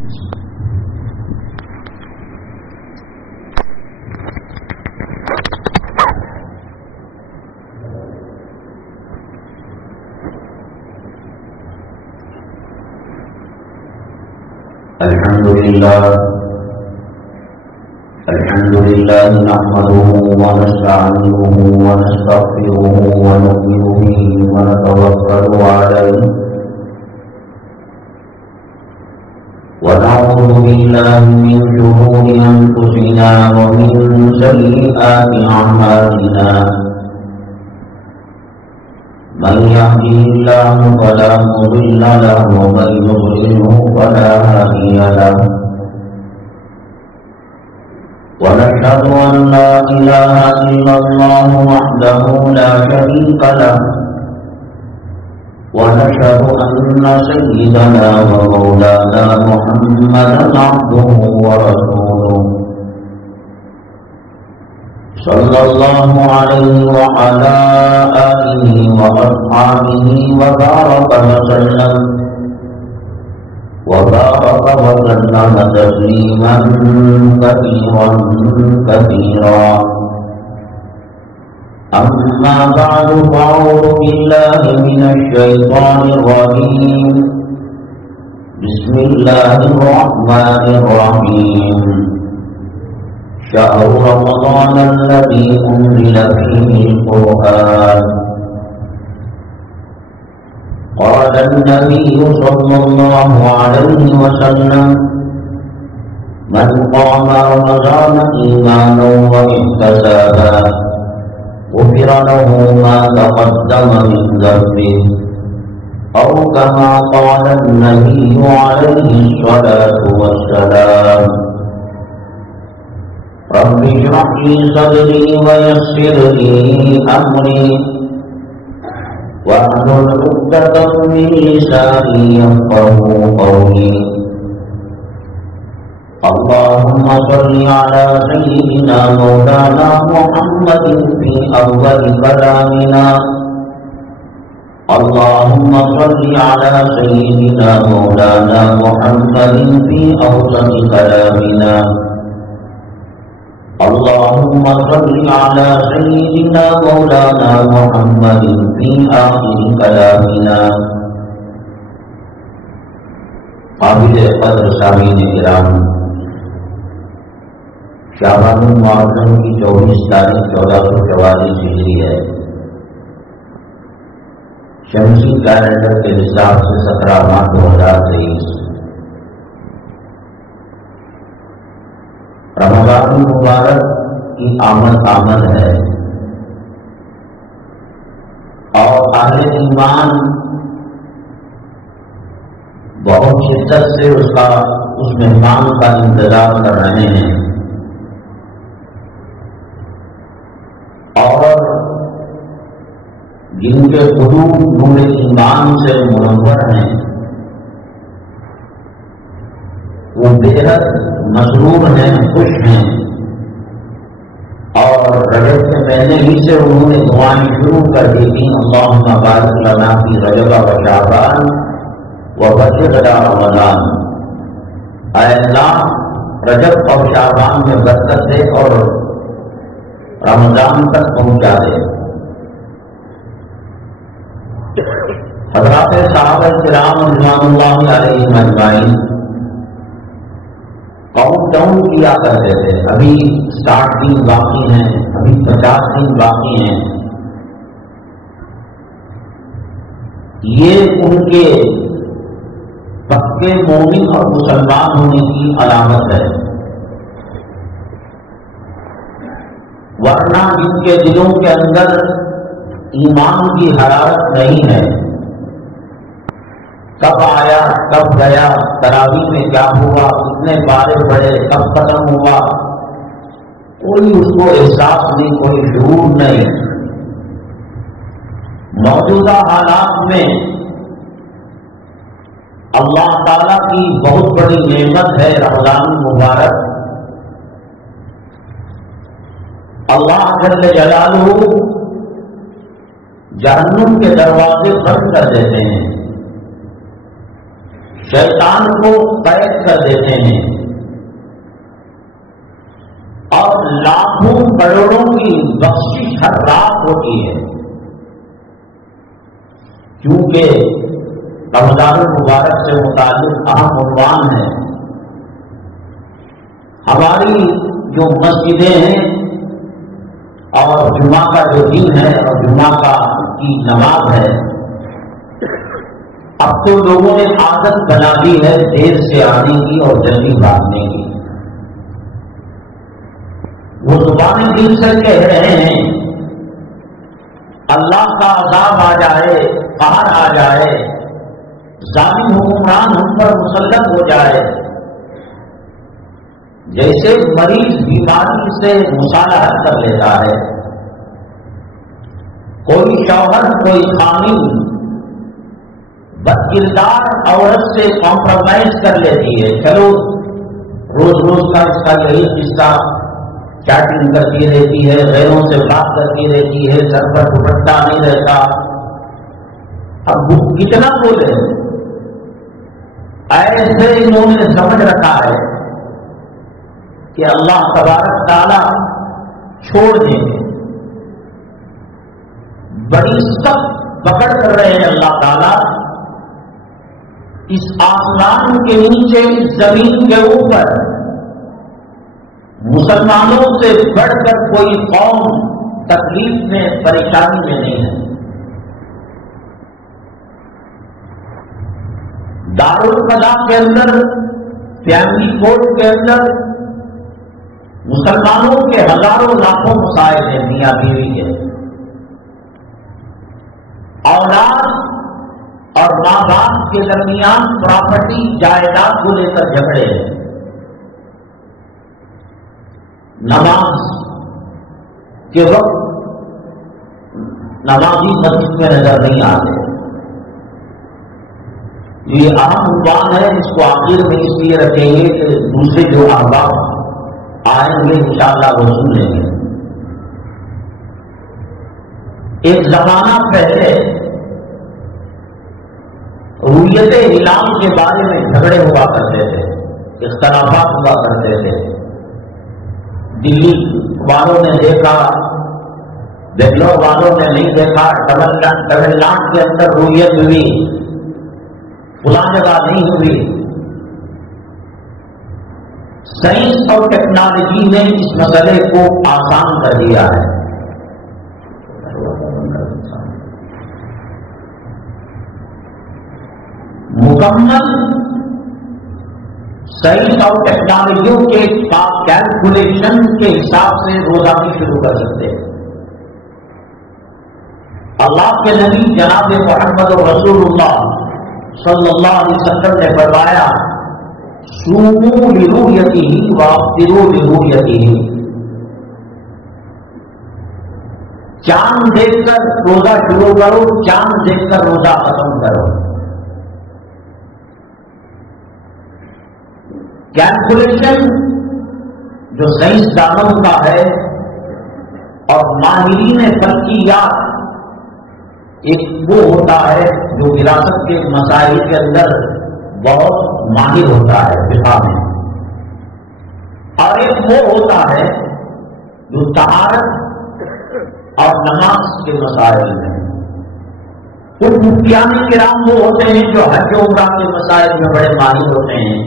الحمد لله نحمده ونستعينه ونستغفره ونؤمن به ونتوكل عليه ونعوذ بالله من شرور أنفسنا ومن سيئات أعمالنا من يهده الله فلا مضل له ومن يضلله فلا هادي له ونشهد أن لا إله إلا الله وحده لا شريك له ونشهد أن سيدنا ومولانا محمدا عبده ورسوله صلى الله عليه وعلى آله وأصحابه وبارك وسلم تسليما كثيرا كثيرا أما بعد فأعوذ بالله من الشيطان الرجيم بسم الله الرحمن الرحيم شهر رمضان الذي أنزل فيه القرآن قال النبي صلى الله عليه وسلم من قام رمضان إيمانا واحتسابا غفر له ما تقدم من ذنبه أو كما قال النبي عليه الصلاة والسلام رب اشرح لي صدري ويسر لي أمري واحلل عقدة من لساني يفقهوا قولي اللهم صل على سيدنا مولانا محمد في أول كلامنا اللهم صل على سيدنا مولانا محمد في أوسط كلامنا اللهم صل على سيدنا مولانا محمد في آخر كلامنا. قابل قدر سامعین کرام، شعبان المعظم کی 24 تاریخ 1444 ہجری ہے. شمسی کیلنڈر کے حساب سے 17 ماہ 2023. رمضان المبارک کی آمد ہے اور اہل ایمان بہت شدت سے اس مہمان کا انتظار کر رہے ہیں اور جن کے قلوب نور ایمان سے منور ہیں وہ بےحد مسرور ہیں، خوش ہیں، اور رجب کے مہینے ہی سے انہوں نے دعائیں شروع کر دی تھیں اللہم بارک لنا فی رجب و شعبان وبلغنا رمضان. اے اللہ رجب اور شعبان میں برکت دے اور رمضان تک پہنچا دے. حضرات صحابہ کرام رضوان اللہ علیہم اجمعین کاؤنٹ ڈاؤن کیا کرتے تھے. ابھی 60 دن باقی ہیں، ابھی 50 دن باقی ہیں. یہ ان کے پکے مومن اور مسلمان ہونے کی علامت ہے، ورنہ جن کے دلوں کے اندر ایمان کی حرارت نہیں ہے، کب آیا کب گیا، تراویح میں کیا ہوا، کتنے پارے پڑے، کب ختم ہوا، کوئی اس کو احساس نہیں، کوئی شعور نہیں. موجودہ حالات میں اللہ تعالیٰ کی بہت بڑی نعمت ہے رمضان المبارک. اللہ جل جلالہ جہنم کے دروازے بند کر دیتے ہیں. شیطان کو قید کر دیتے ہیں اور لاکھوں کروڑوں کی بخشش ہر رات ہوتی ہے، کیونکہ رمضان المبارک سے متعلق اہم عنوان ہے۔ ہماری جو مسجدیں ہیں اور جمعہ کا جو دن ہے اور جمعہ کی نماز ہے، اب تو لوگوں نے عادت بنا دی ہے دیر سے آنے کی اور جلدی بھاگنے کی۔ وہ زبان دل سے کہہ رہے ہیں اللہ کا عذاب آ جائے، قہر آ جائے، ظالم حکمران ہم پر مسلط ہو جائے، جیسے مریض بیماری سے مصالحت کر لیتا ہے، کوئی شوہر کوئی خامن بدکردار عورت سے کمپرومائز کر لیتی ہے، چلو روز روز کا اس کا یہی قصہ، چیٹنگ کرتی رہتی ہے، غیروں سے بات کرتی رہتی ہے، سر پر دوپٹہ نہیں رہتا۔ اب کتنا بولے، ایسے انہوں نے سمجھ رکھا ہے کہ اللہ تبارک تعالیٰ چھوڑ دیں گے، بڑی سخت پکڑ کر رہے ہیں اللہ تعالیٰ۔ اس آسمان کے نیچے اس زمین کے اوپر مسلمانوں سے بڑھ کر کوئی قوم تکلیف میں پریشانی میں نہیں ہے۔ دارالقضا کے اندر، فیملی کورٹ کے اندر مسلمانوں کے ہزاروں لاکھوں مسائل ہیں میاں بیوی کے، اولاد اور ماں باپ کے درمیان پراپرٹی جائیداد کو لے کر جھگڑے ہیں، نماز کے وقت نمازی مسجد میں نظر نہیں آتے۔ یہ اہم عنوان ہے، اس کو آخر میں اس لیے رکھیں گے کہ دوسرے جو احباب آئیں گے انشاءاللہ وہ سن لیں گے۔ ایک زمانہ پہلے رویت ہلال کے بارے میں جھگڑے ہوا کرتے تھے، اختلافات ہوا کرتے تھے۔ دلی والوں نے دیکھا، بنگلور والوں نے نہیں دیکھا، تمل ناڈو کے اندر رویت ہوئی، فلاں جگہ نہیں ہوئی۔ سائنس اور ٹیکنالوجی نے اس مسئلے کو آسان کر دیا ہے۔ مکمل سائنس اور ٹیکنالوجیوں کے کیلکولیشن کے حساب سے روزہ بھی شروع کر سکتے ہیں۔ اللہ کے نبی جناب محمد رسول اللہ صلی اللہ علیہ وسلم نے فرمایا صوموا لرؤیتہ وافطروا لرؤیتہ، چاند دیکھ کر روزہ شروع کرو، چاند دیکھ کر روزہ ختم کرو۔ کیلکولیشن جو سائنسدانوں کا ہے اور ماہرین فلکیات، ایک وہ ہوتا ہے جو وراثت کے مسائل کے اندر بہت ماہر ہوتا ہے فقہ میں، اور ایک وہ ہوتا ہے جو طہارت اور نماز کے مسائل میں۔ کچھ مفتیان کرام وہ ہوتے ہیں جو حج و عمرہ کے مسائل میں بڑے ماہر ہوتے ہیں۔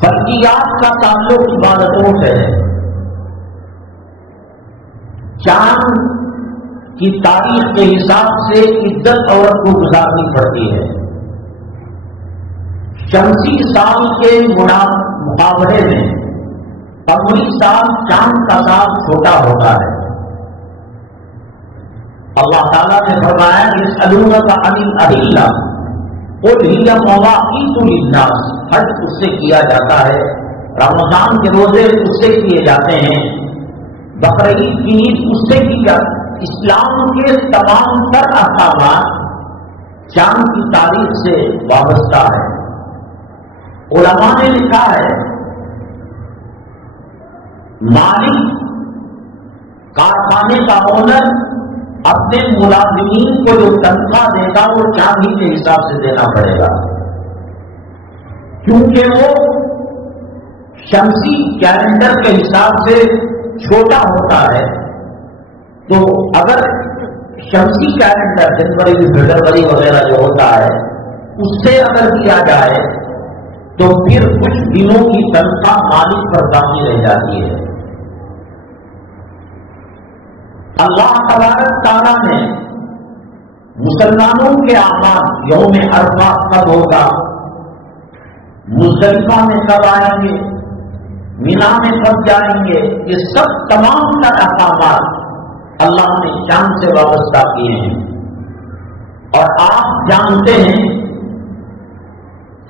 فلکیات کا تعلق عبادتوں سے ہے۔ چاند کی تاریخ کے حساب سے عزت عورت کو گزارنی پڑتی ہے۔ شمسی سال کے مقابلے میں قمری سال چاند کا سال چھوٹا ہوتا ہے۔ اللہ تعالیٰ نے فرمایا یسألونک عن الأہلہ قل ہی مواقیت للناس، حج اس سے کیا جاتا ہے، رمضان کے روزے اس سے کیے جاتے ہیں، بقرعید کی عید اس سے کی جاتی۔ اسلام کے تمام تر احکامات چاند کی تاریخ سے وابستہ ہے۔ علماء نے لکھا ہے مالک، کارخانے کا اونر اپنے ملازمین کو جو تنخواہ دے گا وہ چاندی کے حساب سے دینا پڑے گا، کیونکہ وہ شمسی کیلنڈر کے حساب سے چھوٹا ہوتا ہے۔ تو اگر شمسی کیلنڈر جنوری فروری وغیرہ جو ہوتا ہے اس سے اگر کیا جائے تو پھر کچھ دنوں کی تنخواہ مالک پر باقی رہ جاتی ہے۔ اللہ تبارک تعالیٰ نے مسلمانوں کے اعمال یوم عرفہ کب ہوگا، مزدلفہ میں کب آئیں گے، مینا میں کب جائیں گے، یہ سب تمام تر احکامات اللہ نے چاند سے وابستہ کیے ہیں۔ اور آپ جانتے ہیں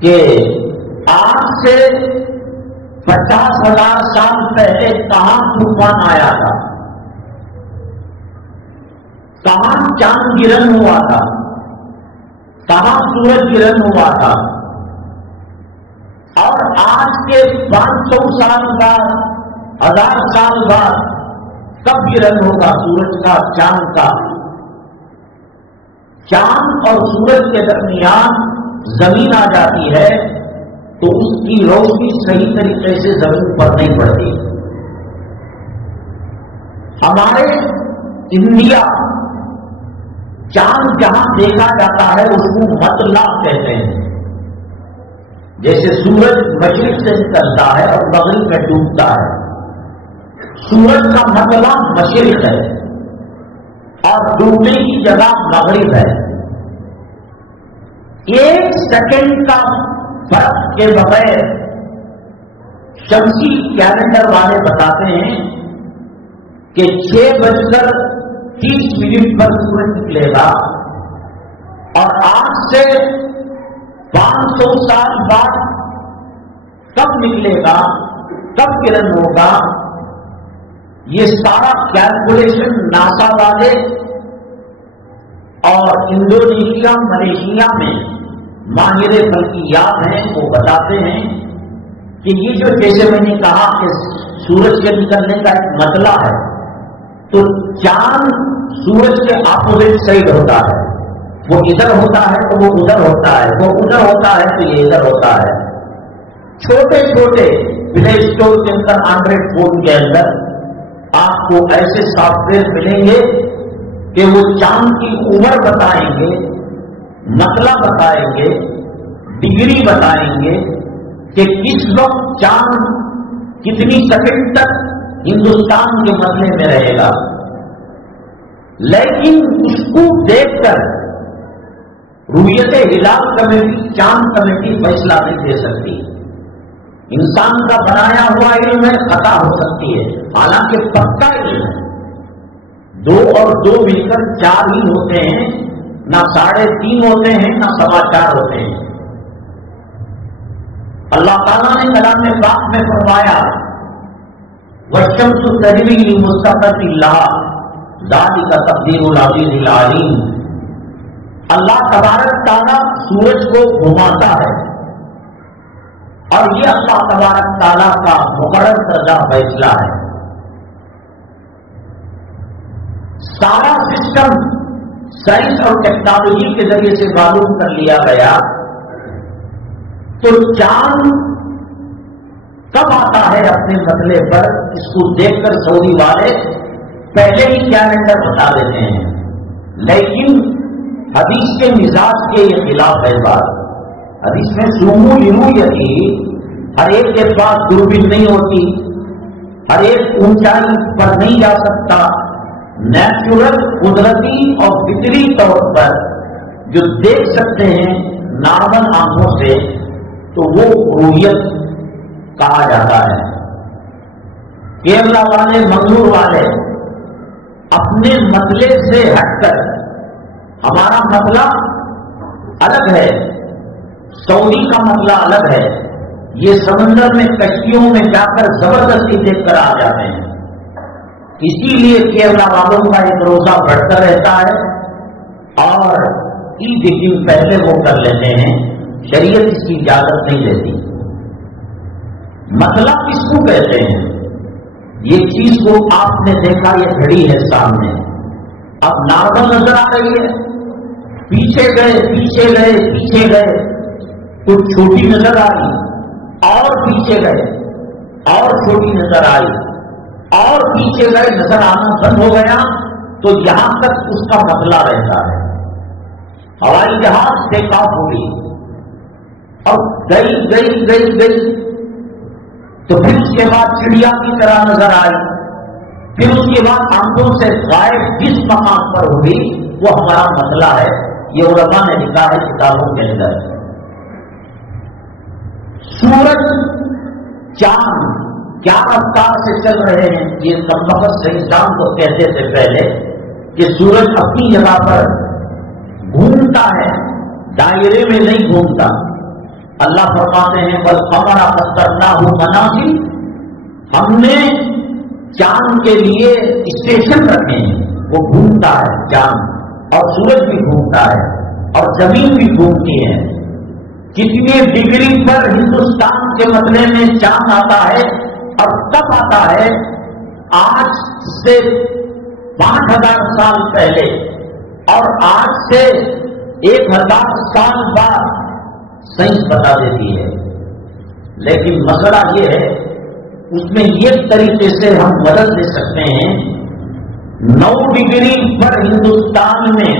کہ آج سے 50,000 سال پہلے کہاں طوفان آیا تھا، کہاں چاند گرہن ہوا تھا، کہاں سورج گرہن ہوا تھا، اور آج کے 500 سال بعد 1000 سال بعد کب گرہن ہوگا سورج کا، چاند کا۔ چاند اور سورج کے درمیان زمین آ جاتی ہے تو اس کی روشنی صحیح طریقے سے زمین پر نہیں پڑتی۔ ہمارے انڈیا چاند جہاں دیکھا جاتا ہے اس کو مطلع کہتے ہیں، جیسے سورج مشرق سے نکلتا ہے اور مغرب میں ڈوبتا ہے، سورج کا مطلع مشرق ہے اور ڈوبنے کی جگہ مغرب ہے۔ 1 سیکنڈ کا فرق کے بغیر شمسی کیلنڈر والے بتاتے ہیں کہ 6:30 پر سورج نکلے گا، اور آج سے 500 سال بعد کب نکلے گا، کب گرہن ہوگا، یہ سارا کیلکولیشن ناسا والے اور انڈونیشیا ملیشیا میں ماہر فلکیات ہیں وہ بتاتے ہیں کہ یہ جو جیسے میں نے کہا کہ سورج کے نکلنے کا ایک مطلع ہے، تو چاند سورج کے اپوزٹ سائڈ ہوتا ہے، وہ ادھر ہوتا ہے تو وہ ادھر ہوتا ہے، وہ ادھر ہوتا ہے تو یہ ادھر ہوتا ہے۔ چھوٹے چھوٹے پلے اسٹور کے اندر اینڈرائڈ فون کے اندر آپ کو ایسے سافٹ ویئر ملیں گے کہ وہ چاند کی عمر بتائیں گے، نقلہ بتائیں گے، ڈگری بتائیں گے کہ کس وقت چاند کتنی سیکنڈ تک ہندوستان کے مسئلے میں رہے گا۔ لیکن اس کو دیکھ کر رویت ہلال کمیٹی، چاند کمیٹی فیصلہ نہیں دے سکتی۔ انسان کا بنایا ہوا علم ہے، خطا ہو سکتی ہے، حالانکہ پکا علم ہے۔ 2 اور 2 مل کر 4 ہی ہوتے ہیں، نہ 3.5 ہوتے ہیں، نہ 4.25 ہوتے ہیں۔ اللہ تعالیٰ نے کلام پاک میں فرمایا وَالشَّمْسُ تَجْرِي لِمُسْتَقَرٍّ لَهَا ذَلِكَ تَقْدِيرُ الْعَزِيزِ الْعَلِيمِ۔ اللہ تبارک تعالیٰ سورج کو گھماتا ہے اور یہ اللہ تبارک تعالیٰ کا مقرر کردہ فیصلہ ہے۔ سارا سسٹم سائنس اور ٹیکنالوجی کے ذریعے سے معلوم کر لیا گیا، تو چاند کب آتا ہے اپنے مسئلے پر، اس کو دیکھ کر سعودی والے پہلے ہی کیلنڈر بتا دیتے ہیں، لیکن حدیث کے مزاج کے یہ خلاف ہے بات۔ حدیث میں سومو لرؤیتہ، ہر ایک کے پاس دوربین نہیں ہوتی، ہر ایک اونچائی پر نہیں جا سکتا۔ نیچرل، قدرتی اور فطری طور پر جو دیکھ سکتے ہیں نارمل آنکھوں سے، تو وہ رؤیت کہا جاتا ہے۔ کیرلا والے، منگلور والے اپنے مسئلے سے ہٹ کر، ہمارا مسئلہ الگ ہے، سعودی کا مسئلہ الگ ہے، یہ سمندر میں کشتیوں میں جا کر زبردستی دیکھ کر آ جاتے ہیں۔ اسی لیے کیرلا والوں کا ایک روزہ بڑھتا رہتا ہے اور عید ایک دن پہلے وہ کر لیتے ہیں، شریعت اس کی اجازت نہیں دیتی۔ مسئلہ کس کو کہتے ہیں؟ یہ چیز کو آپ نے دیکھا، یہ گھڑی ہے سامنے، اب نارمل نظر آ رہی ہے، پیچھے گئے پیچھے گئے پیچھے گئے، کچھ چھوٹی نظر آئی، اور پیچھے گئے اور چھوٹی نظر آئی، اور پیچھے گئے، نظر آنا بند ہو گیا، تو یہاں تک اس کا مسئلہ رہتا ہے۔ ہوائی جہاز ٹیک آف ہو گئی، اب گئی گئی گئی گئی، تو پھر اس کے بعد چڑیا کی طرح نظر آئی، پھر اس کے بعد آنکھوں سے غائب جس مقام پر ہوئی وہ ہمارا مسئلہ ہے۔ یہ علماء نے لکھا ہے کتابوں کے اندر۔ سورج چاند کیا رفتار سے چل رہے ہیں، یہ سب وقت سے انسان کو کہتے تھے پہلے کہ سورج اپنی جگہ پر گھومتا ہے، دائرے میں نہیں گھومتا۔ اللہ فرماتے ہیں والقمر قدرناہ منازل، ہم نے چاند کے لیے اسٹیشن رکھے ہیں، وہ گھومتا ہے چاند، اور سورج بھی گھومتا ہے اور زمین بھی گھومتی ہے۔ کتنی ڈگری پر ہندوستان کے مسئلے میں چاند آتا ہے اور کب آتا ہے؟ آج سے 5000 سال پہلے اور آج سے 1000 سال بعد سائنس بتا دیتی ہے۔ لیکن مسئلہ یہ ہے اس میں یہ طریقے سے ہم بدل دے سکتے ہیں۔ 9 ڈگری پر ہندوستان میں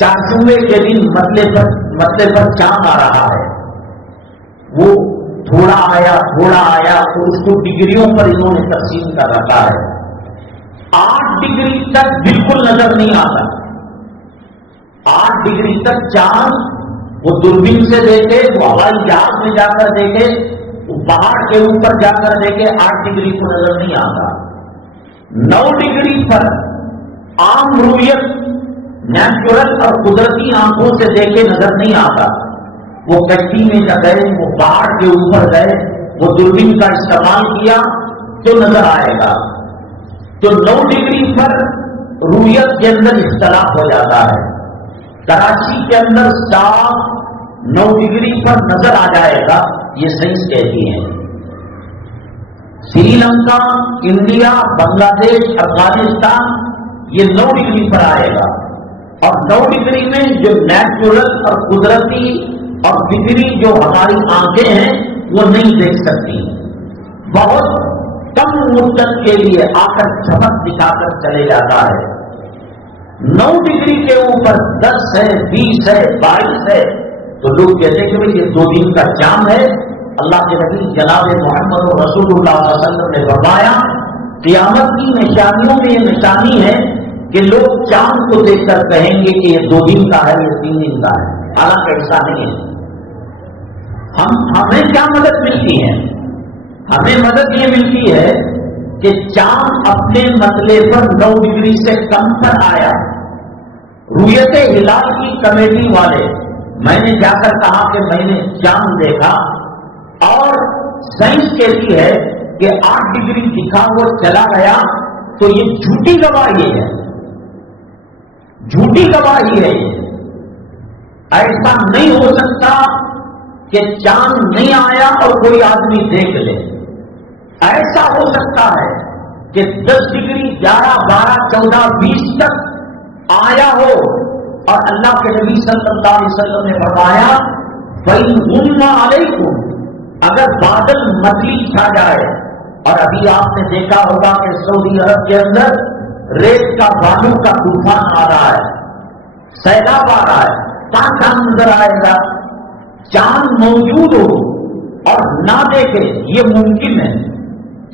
چاشوے کے دن مسئلے پر چاند آ رہا ہے، وہ تھوڑا آیا تو اس کو ڈگریوں پر انہوں نے تقسیم کر رکھا ہے۔ 8 ڈگری تک بالکل نظر نہیں آتا، 8 ڈگری تک چاند وہ دوربین سے دیکھے، وہ ہوائی جہاز میں جا کر دیکھے، وہ پہاڑ کے اوپر جا کر دیکھے، 8 ڈگری کو نظر نہیں آتا۔ 9 ڈگری پر عام رویت نیچرل اور قدرتی آنکھوں سے دیکھے نظر نہیں آتا، وہ کشتی میں جا گئے، وہ پہاڑ کے اوپر گئے، وہ دوربین کا استعمال کیا تو نظر آئے گا۔ تو 9 ڈگری پر رویت کے اندر اختلاف ہو جاتا ہے۔ کراچی کے اندر صاف 9 ڈگری پر نظر آ جائے گا، یہ سائنس کہتی ہے۔ سری لنکا، انڈیا، بنگلہ دیش، افغانستان یہ 9 ڈگری پر آئے گا، اور 9 ڈگری میں جو نیچرل اور قدرتی اور فطری جو ہماری آنکھیں ہیں وہ نہیں دیکھ سکتی، بہت کم مدت کے لیے آ کر چمک دکھا کر چلے جاتا ہے۔ 9 ڈگری کے اوپر 10 ہے، 20 ہے، 22 ہے، تو لوگ کہتے ہیں کہ بھئی یہ 2 دن کا چاند ہے۔ اللہ کے نبی جناب محمد رسول اللہ صلی اللہ علیہ وسلم نے فرمایا قیامت کی نشانیوں میں یہ نشانی ہے کہ لوگ چاند کو دیکھ کر کہیں گے کہ یہ 2 دن کا ہے، یہ 3 دن کا ہے، حالانکہ ایسا نہیں ہے۔ ہمیں کیا مدد ملتی ہے؟ ہمیں مدد یہ ملتی ہے کہ چاند اپنے مسئلے پر 9 ڈگری سے کم پر آیا۔ رویت ہلال کی کمیٹی والے، میں نے جا کر کہا کہ میں نے چاند دیکھا، اور سائنس کہتی ہے کہ 8 ڈگری دکھا وہ چلا گیا، تو یہ جھوٹی گواہی ہے، جھوٹی گواہی ہے۔ یہ ایسا نہیں ہو سکتا کہ چاند نہیں آیا اور کوئی آدمی دیکھ لے۔ ایسا ہو سکتا ہے کہ 10 ڈگری 11 12 14 20 تک آیا ہو، اور اللہ کے نبی صلی اللہ علیہ وسلم نے فرمایا فَإِنْ عَلَيْكُمْ، اگر بادل مچھلی چھا جائے، اور ابھی آپ نے دیکھا ہوگا کہ سعودی عرب کے اندر ریت کا بالو کا طوفان آ رہا ہے، سیلاب آ رہا ہے، کہاں نظر آئے گا؟ چاند موجود ہو اور نہ دیکھے یہ ممکن ہے،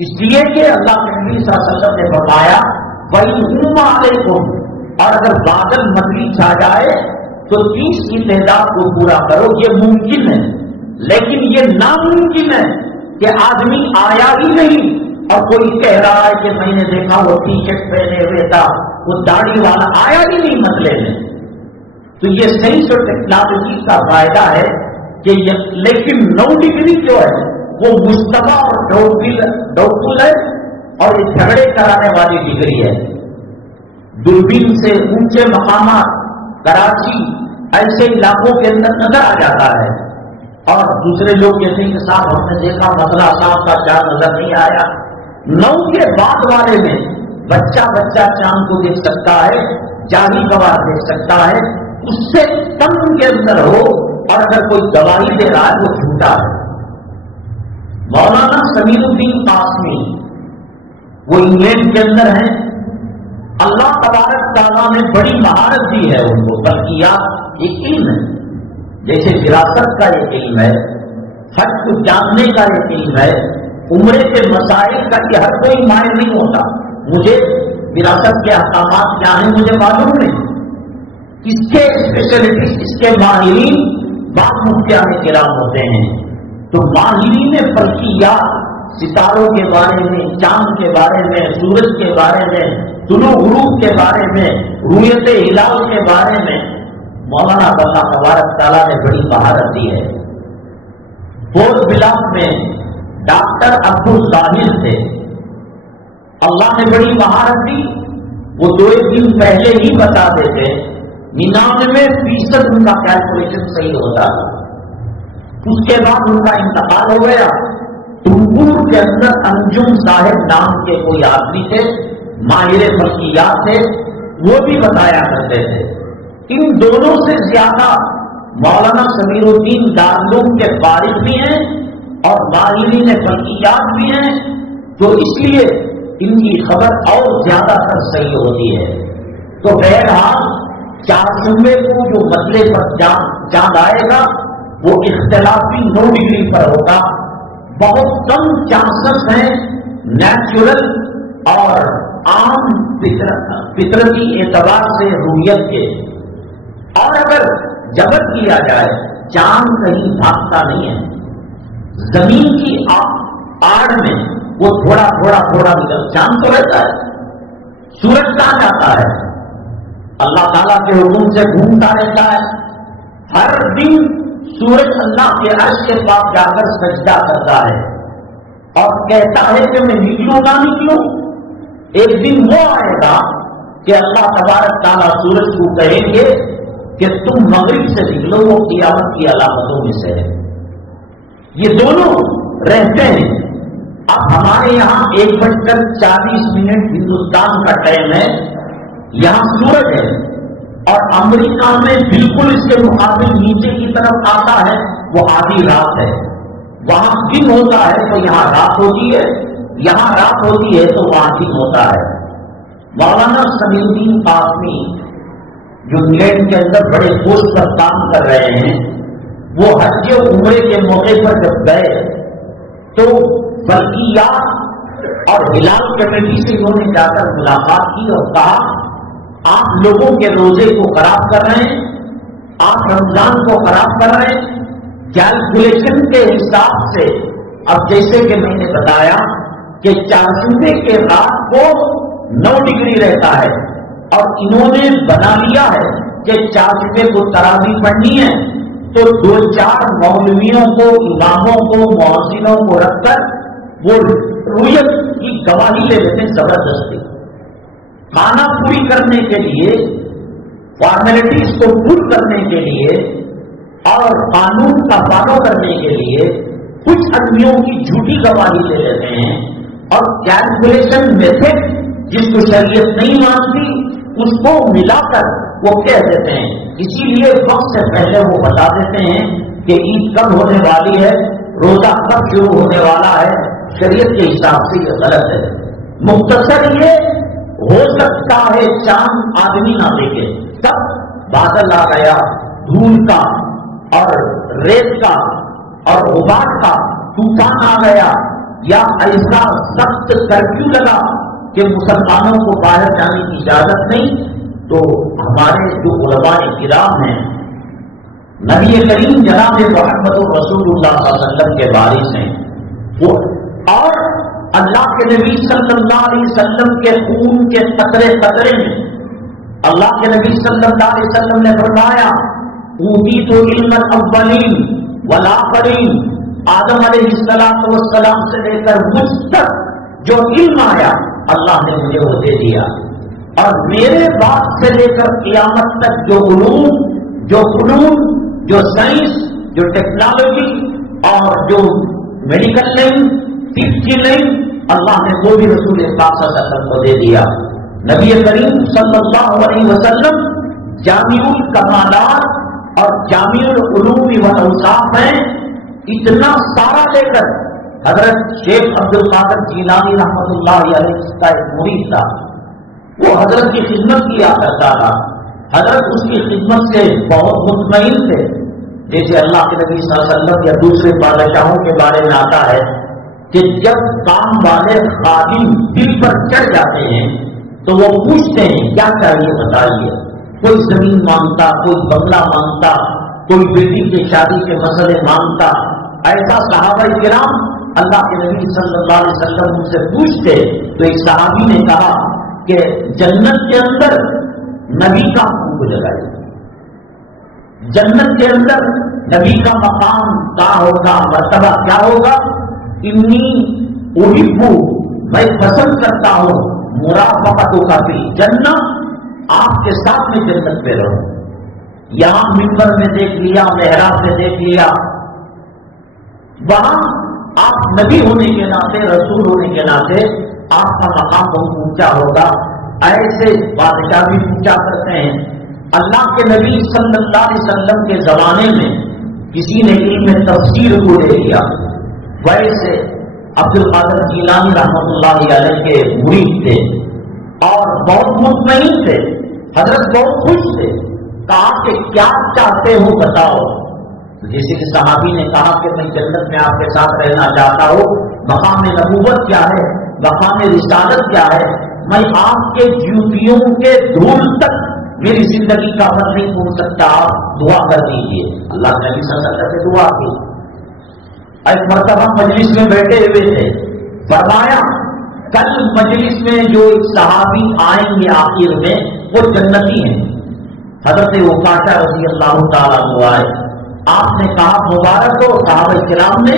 اس لیے کہ اللہ کے نبی صلی اللہ علیہ وسلم نے فرمایا وَإِنْ عَلَيْكُمْ، اور اگر بادل مچھلی چھا جائے تو 30 کی تعداد کو پورا کرو، یہ ممکن ہے۔ لیکن یہ ناممکن ہے کہ آدمی آیا ہی نہیں اور کوئی کہہ رہا ہے کہ میں نے دیکھا وہ ٹی شرٹ پہنے ہوئے تھا، وہ داڑھی والا آیا ہی نہیں مسئلے میں۔ تو یہ سائنس اور ٹیکنالوجی کا فائدہ ہے کہ لیکن 9 ڈگری جو ہے وہ مشتبہ اور ڈاؤٹفل ہے، اور یہ جھگڑے کرانے والی ڈگری ہے۔ دوربین سے اونچے مقامات کراچی ایسے علاقوں کے اندر نظر آ جاتا ہے، اور دوسرے لوگ کہتے ہیں کہ صاحب ہم نے دیکھا مسئلہ صاحب کا چاند نظر نہیں آیا۔ 9 کے بعد والے میں بچہ چاند کو دیکھ سکتا ہے، جاہی گواہ دیکھ سکتا ہے، اس سے کم کے اندر ہو، اور اگر کوئی گواہی دے رہا ہے وہ جھوٹا ہے۔ مولانا سمیر الدین قاسمی وہ انگلینڈ کے اندر ہیں، اللہ تبارک تعالیٰ نے بڑی مہارت دی ہے ان کو، فلکیات ایک علم ہے، جیسے وراثت کا ایک علم ہے، حج کو جاننے کا ایک علم ہے، عمرے کے مسائل کا یہ ہر کوئی ماہر نہیں ہوتا۔ مجھے وراثت کے احکامات کیا ہیں مجھے معلوم نہیں، اس کے اسپیشلسٹ، اس کے ماہرین بعض مفتیان کرام ہوتے ہیں۔ تو ماہرین فلکیات، ستاروں کے بارے میں، چاند کے بارے میں، سورج کے بارے میں، طلوع غروب کے بارے میں، رویت ہلال کے بارے میں مولانا اللہ تبارک تعالیٰ نے بڑی مہارت دی ہے۔ فورٹ بلاک میں ڈاکٹر عبدالظاہر تھے، اللہ نے بڑی مہارت دی، وہ 2 دن پہلے ہی بتا دیتے، 99% ان کا کیلکولیشن صحیح ہوتا تھا۔ اس کے بعد ان کا انتقال ہو گیا۔ تنگور کے اندر انجم صاحب نام کے کوئی آدمی تھے، ماہر فلکیات تھے، وہ بھی بتایا کرتے تھے۔ ان دونوں سے زیادہ مولانا سمیر الدین دارالعلوم کے فارغ بھی ہیں اور ماہرین فلکیات بھی ہیں، تو اس لیے ان کی خبر اور زیادہ تر صحیح ہوتی ہے۔ تو بہرحال چارشنبے کو جو مسئلے پر چاند آئے گا وہ اختلافی 9 ڈگری پر ہوگا، بہت کم چانسز ہیں نیچرل اور عام فطرتی اعتبار سے رویت کے۔ اور اگر جبر کیا جائے، چاند کہیں بھاگتا نہیں ہے، زمین کی آڑ میں وہ تھوڑا نکل، چاند تو رہتا ہے، سورج کہاں جاتا ہے؟ اللہ تعالیٰ کے حکم سے گھومتا رہتا ہے۔ ہر دن سورج اللہ کے عرش کے پاس جا کر سجدہ کرتا ہے اور کہتا ہے کہ میں نکلوں نہ نکلوں۔ ایک دن وہ آئے گا کہ اللہ تبارک تعالیٰ سورج کو کہیں گے کہ تم مغرب سے نکلو، وہ قیامت کی علامتوں میں سے ہے۔ یہ دونوں رہتے ہیں۔ اب ہمارے یہاں 1:40 ہندوستان کا ٹائم ہے، یہاں سورج ہے، اور امریکہ میں بالکل اس کے مقابل نیچے کی طرف آتا ہے، وہ آدھی رات ہے۔ وہاں دن ہوتا ہے تو یہاں رات ہوتی ہے، یہاں رات ہوتی ہے تو وہاں دن ہوتا ہے۔ مولانا سمیر الدین قاسمی جو انگلینڈ کے اندر بڑے پوسٹ پر کام کر رہے ہیں، وہ حج عمرے کے موقع پر جب گئے تو فلکیات اور ہلال کمیٹی سے انہوں نے جا کر ملاقات کی اور کہا آپ لوگوں کے روزے کو خراب کر رہے ہیں، آپ رمضان کو خراب کر رہے ہیں، کیلکولیشن کے حساب سے۔ اب جیسے کہ میں نے بتایا کہ چارشنبے کے رات کو 9 ڈگری رہتا ہے، اور انہوں نے بنا لیا ہے کہ چارشنبے کو تراویح پڑھنی ہے تو 2-4 مولویوں کو، اماموں کو، مؤذنوں کو رکھ کر وہ رویت کی گواہی لے لیتے ہیں زبردستی۔ کھانا پوری کرنے کے لیے، فارمیلٹیز کو پور کرنے کے لیے اور قانون کا فالو کرنے کے لیے کچھ آدمیوں کی جھوٹی گواہی لے لیتے ہیں، اور کیلکولیشن میتھڈ جس کو شریعت نہیں مانتی اس کو ملا کر وہ کہہ دیتے ہیں۔ اسی لیے وقت سے پہلے وہ بتا دیتے ہیں کہ عید کب ہونے والی ہے، روزہ کب شروع ہونے والا ہے۔ شریعت کے حساب سے یہ غلط ہے۔ مختصر یہ ہو سکتا ہے چاند آدمی نہ دیکھے، تب بادل آ گیا، دھول کا اور ریت کا اور غبار کا طوفان آ گیا، یا ایسا سخت کرفیو لگا کہ مسلمانوں کو باہر جانے کی اجازت نہیں، تو ہمارے جو علماء کرام ہیں، نبی کریم جناب محمد رسول اللہ صلی اللہ علیہ وسلم کے وارث ہیں، وہ اور اللہ کے نبی صلی اللہ علیہ وسلم کے خون کے قطرے قطرے میں اللہ کے نبی صلی اللہ علیہ وسلم نے فرمایا اوتیت علم الاولین والآخرین، آدم علیہ السلام سے لے کر مجھ تک جو علم آیا اللہ نے مجھے وہ دے دیا، اور میرے بعد سے لے کر قیامت تک جو علوم، جو فنون، جو سائنس، جو ٹیکنالوجی اور جو میڈیکل لائن، طب کی لائن اللہ نے وہ بھی رسول پاک صلی اللہ علیہ وسلم کو دے دیا۔ نبی کریم صلی اللہ علیہ وسلم جامع الکمالات اور جامع العلوم والاوصاف میں اتنا سارا لے کر حضرت شیخ عبد القادر جیلانی رحمۃ اللہ علیہ کا ایک مرید تھا، وہ حضرت کی خدمت کیا کرتا تھا، حضرت اس کی خدمت سے بہت مطمئن تھے۔ جیسے اللہ کے نبی صلی اللہ علیہ وسلم یا دوسرے بادشاہوں کے بارے میں آتا ہے کہ جب کام والے خادم دل پر چڑھ جاتے ہیں تو وہ پوچھتے ہیں کیا چاہیے بتائیے، کوئی زمین مانگتا، کوئی بنگلہ مانگتا، کوئی بیٹی کی شادی کے مسئلے مانگتا۔ ایسا صحابہ کرام اللہ کے نبی صلی اللہ علیہ وسلم ان سے پوچھتے تو ایک صحابی نے کہا کہ جنت کے اندر نبی کا خوب لگائے، جنت کے اندر نبی کا مقام کیا ہوگا، مرتبہ کیا ہوگا؟ انی احب، میں پسند کرتا ہوں مرافقتوں کا بھی جنت، آپ کے ساتھ میں جنت پہ رہوں۔ یہاں منبر میں دیکھ لیا، محراب میں دیکھ لیا، وہاں آپ نبی ہونے کے ناطے، رسول ہونے کے ناطے آپ کا مقام بہت اونچا ہوگا۔ ایسے بادشاہ بھی پوچھا کرتے ہیں۔ اللہ کے نبی صلی اللہ علیہ وسلم کے زمانے میں کسی نے علم تفسیر کو لے لیا، ویسے عبد القادر جیلانی رحمۃ اللہ علیہ کے مرید تھے اور بہت مطمئن تھے، حضرت بہت خوش تھے، کہا کہ کیا چاہتے ہو بتاؤ۔ جیسے کہ صحابی نے کہا کہ میں جنت میں آپ کے ساتھ رہنا چاہتا ہوں، مقام نبوت کیا ہے، مقام رسالت کیا ہے، میں آپ کے جوتیوں کے دھول تک میری زندگی کا عمل نہیں پہنچ سکتا، آپ دعا کر دیجیے۔ اللہ کے نبی صلی اللہ علیہ وسلم سے دعا کی۔ ایک مرتبہ مجلس میں بیٹھے ہوئے تھے، فرمایا کل مجلس میں جو ایک صحابی آئیں گے آخر میں وہ جنتی ہیں۔ حضرت وقاشہ رضی اللہ تعالیٰ عنہ آئے، آپ نے کہا مبارک ہو صحابہ کرام نے